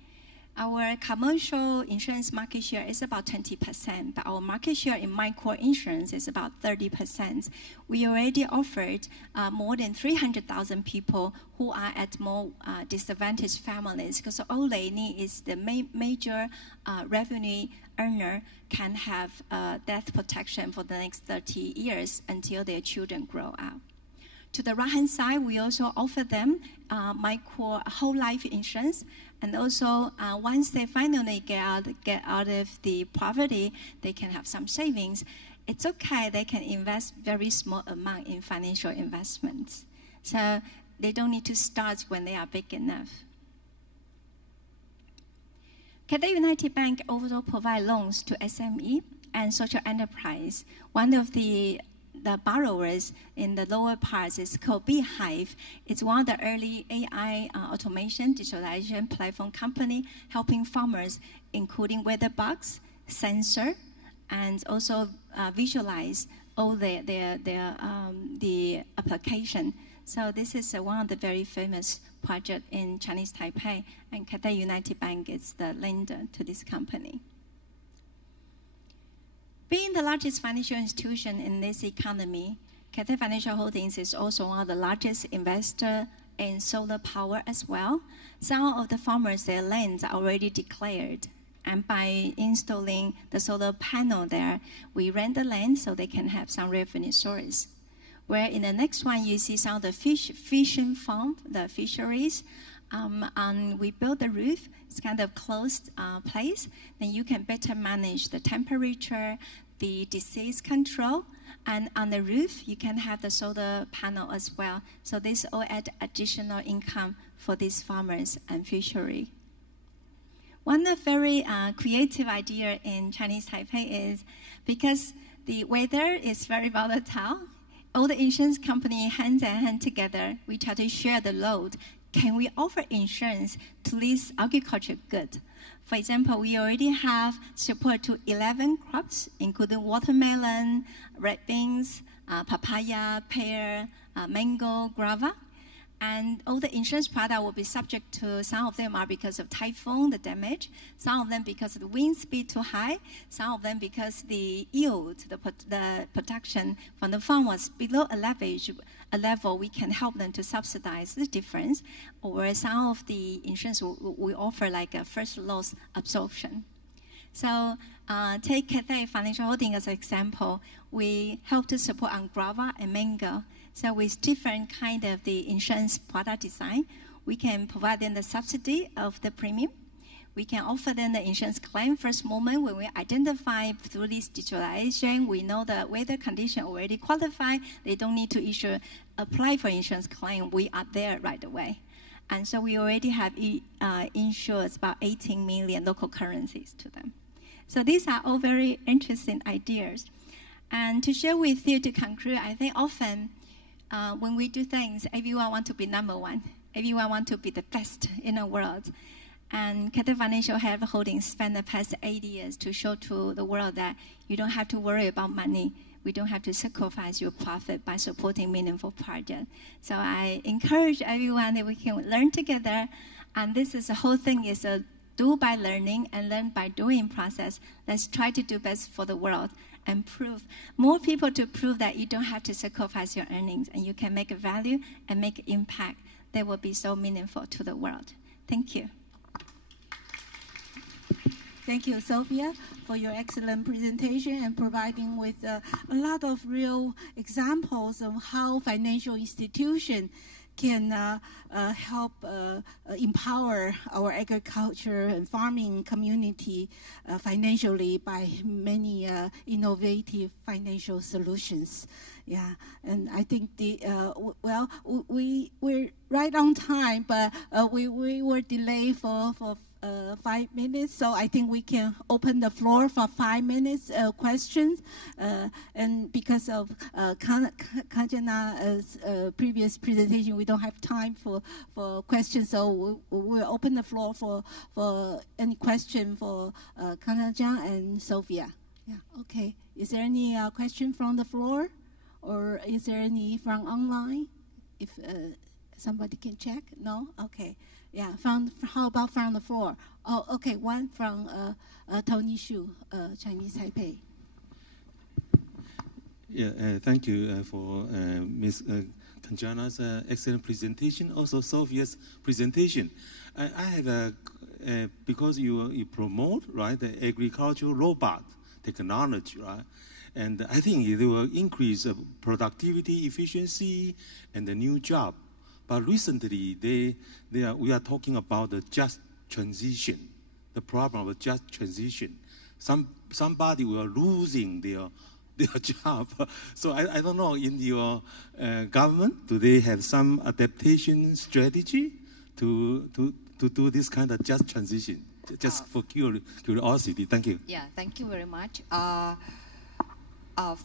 Our commercial insurance market share is about 20%, but our market share in micro-insurance is about 30%. We already offered more than 300,000 people who are at more disadvantaged families, because all they need is the major revenue earner can have death protection for the next 30 years until their children grow up. To the right-hand side, we also offer them micro whole life insurance, and also once they finally get out of the poverty, they can have some savings. it's okay. They can invest very small amount in financial investments. So they don't need to start when they are big enough. Cathay United Bank also provide loans to SME and social enterprise. One of the borrowers in the lower parts is called Beehive. It's one of the early AI automation digitalization platform company helping farmers, including weather bugs, sensor, and also visualize all the application. So this is one of the very famous projects in Chinese Taipei, and Cathay United Bank is the lender to this company. Being the largest financial institution in this economy, Cathay Financial Holdings is also one of the largest investors in solar power as well. Some of the farmers, their lands are already declared. And by installing the solar panel there, we rent the land so they can have some revenue source. Where in the next one, you see some of the fishing farm, the fisheries. And we build the roof. It's kind of closed place. Then you can better manage the temperature, the disease control. And on the roof, you can have the solar panel as well. So this all add additional income for these farmers and fishery. One of the very creative idea in Chinese Taipei is because the weather is very volatile, all the insurance company hand in hand together, we try to share the load. Can we offer insurance to this agriculture good? For example, we already have support to 11 crops, including watermelon, red beans, papaya, pear, mango, guava. And all the insurance products will be subject to, some of them are because of typhoon, the damage, some of them because of the wind speed too high, some of them because the yield, the production from the farm was below a level, we can help them to subsidize the difference, or some of the insurance we offer like a first loss absorption. So take Cathay Financial Holding as an example. We help to support on guava and mango. So with different kind of the insurance product design, we can provide them the subsidy of the premium. We can offer them the insurance claim first moment when we identify through this digitalization. We know the weather condition already qualified. They don't need to apply for insurance claim. We are there right away. And so we already have insured about 18 million local currencies to them. So these are all very interesting ideas. And to share with you to conclude, I think often when we do things, everyone wants to be number one. Everyone wants to be the best in the world. And Cathay Financial Holdings spent the past 8 years to show to the world that you don't have to worry about money. We don't have to sacrifice your profit by supporting meaningful projects. So I encourage everyone that we can learn together. And this is the whole thing is a do by learning and learn by doing process. Let's try to do best for the world and prove more people to prove that you don't have to sacrifice your earnings and you can make a value and make impact that will be so meaningful to the world. Thank you. Thank you, Sophia, for your excellent presentation and providing with a lot of real examples of how financial institutions can help empower our agriculture and farming community financially by many innovative financial solutions. Yeah, and I think we're right on time, but we were delayed for 5 minutes, so I think we can open the floor for 5 minutes questions. And because of Kanjana's previous presentation, we don't have time for questions, so we'll open the floor for any question for Kanjana and Sophia. Yeah, okay. Is there any question from the floor, or is there any from online? If somebody can check, no? Okay. Yeah, how about from the floor? Oh, okay, one from Tony Xu, Chinese Taipei. Yeah, thank you for Ms. Kanjana's excellent presentation, also Sophia's presentation. I have because you promote, right, the agricultural robot technology, right? And I think it will increase productivity, efficiency, and the new job. But recently, we are talking about the just transition, the problem of just transition. Somebody will losing their their job. So I don't know, in your government, do they have some adaptation strategy to do this kind of just transition? Just for curiosity. Thank you. Yeah, thank you very much.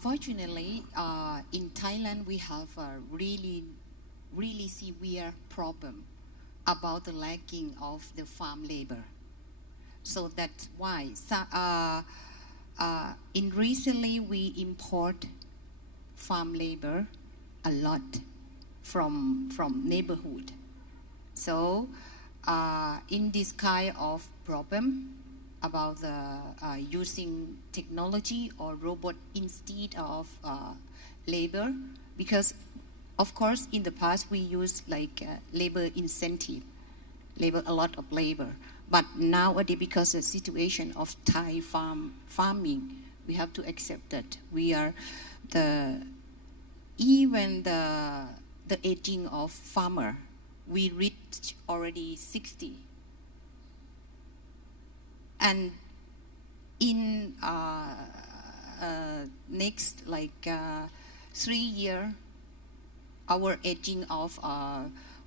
Fortunately, in Thailand, we have a really severe problem about the lacking of the farm labor. So that's why in recently we import farm labor a lot from neighborhood. So in this kind of problem about the using technology or robot instead of labor, because of course in the past we used like labor incentive, a lot of labor. But nowadays, because of the situation of Thai farming, we have to accept that we are even the aging of farmer, we reached already 60. And in next 3 years, our aging of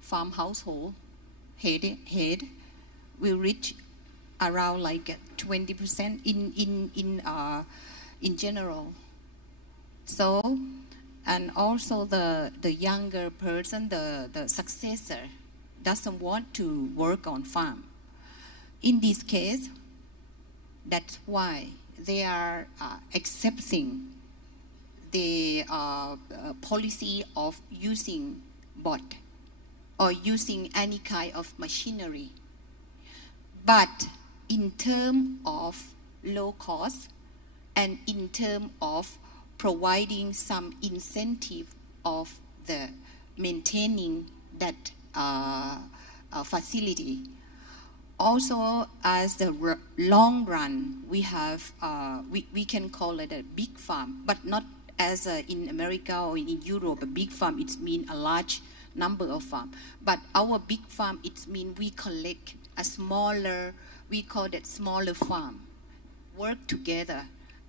farm household head will reach around 20% in general. So, and also the younger person, the successor, doesn't want to work on farm. In this case, that's why they are accepting the policy of using bot or using any kind of machinery. But in terms of low cost and in terms of providing some incentive of the maintaining that facility. Also, as the long run, we have we can call it a big farm, but not as in America or in Europe. A big farm, it means a large number of farms. But our big farm, it means we collect a smaller, we call it smaller farm, work together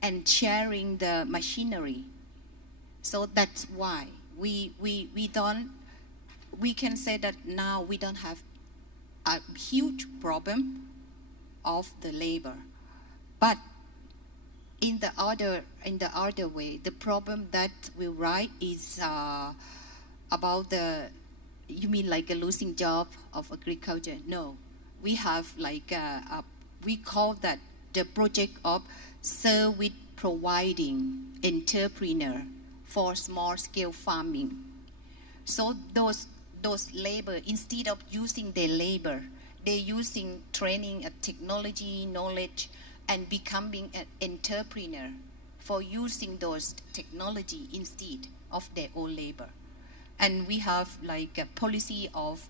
and sharing the machinery. So that's why we can say that now we don't have a huge problem of the labor. But in the other way, the problem that we write is about the, you mean like a losing job of agriculture? No, we have we call that the project of service providing entrepreneur for small scale farming. So those labor, instead of using their labor, they're using training, technology, knowledge, and becoming an entrepreneur for using those technology instead of their own labor. And we have like a policy of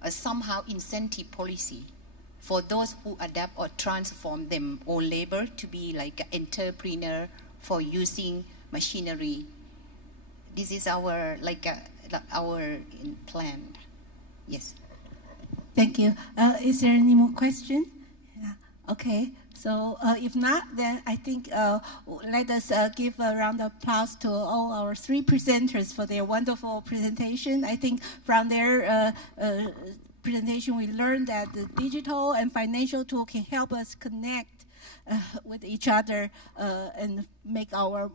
a somehow incentive policy for those who adapt or transform them own labor to be like an entrepreneur for using machinery. This is our our plan. Yes. Thank you. Is there any more question? Yeah. Okay. So if not, then I think let us give a round of applause to all our three presenters for their wonderful presentation. I think from their presentation, we learned that the digital and financial tool can help us connect with each other and make our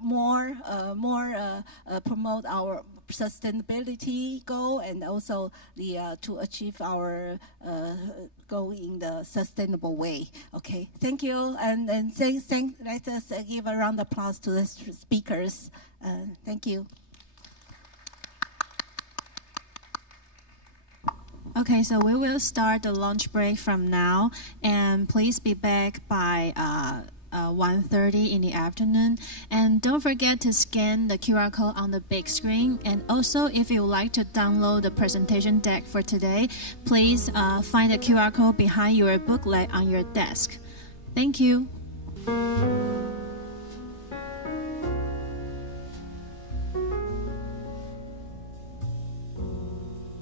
promote our sustainability goal, and also the to achieve our goal in the sustainable way. Okay, thank you, and let us give a round of applause to the speakers. Thank you. Okay, so we will start the lunch break from now, and please be back by 1:30 in the afternoon. And don't forget to scan the QR code on the big screen. And also, if you would like to download the presentation deck for today, please find the QR code behind your booklet on your desk. Thank you.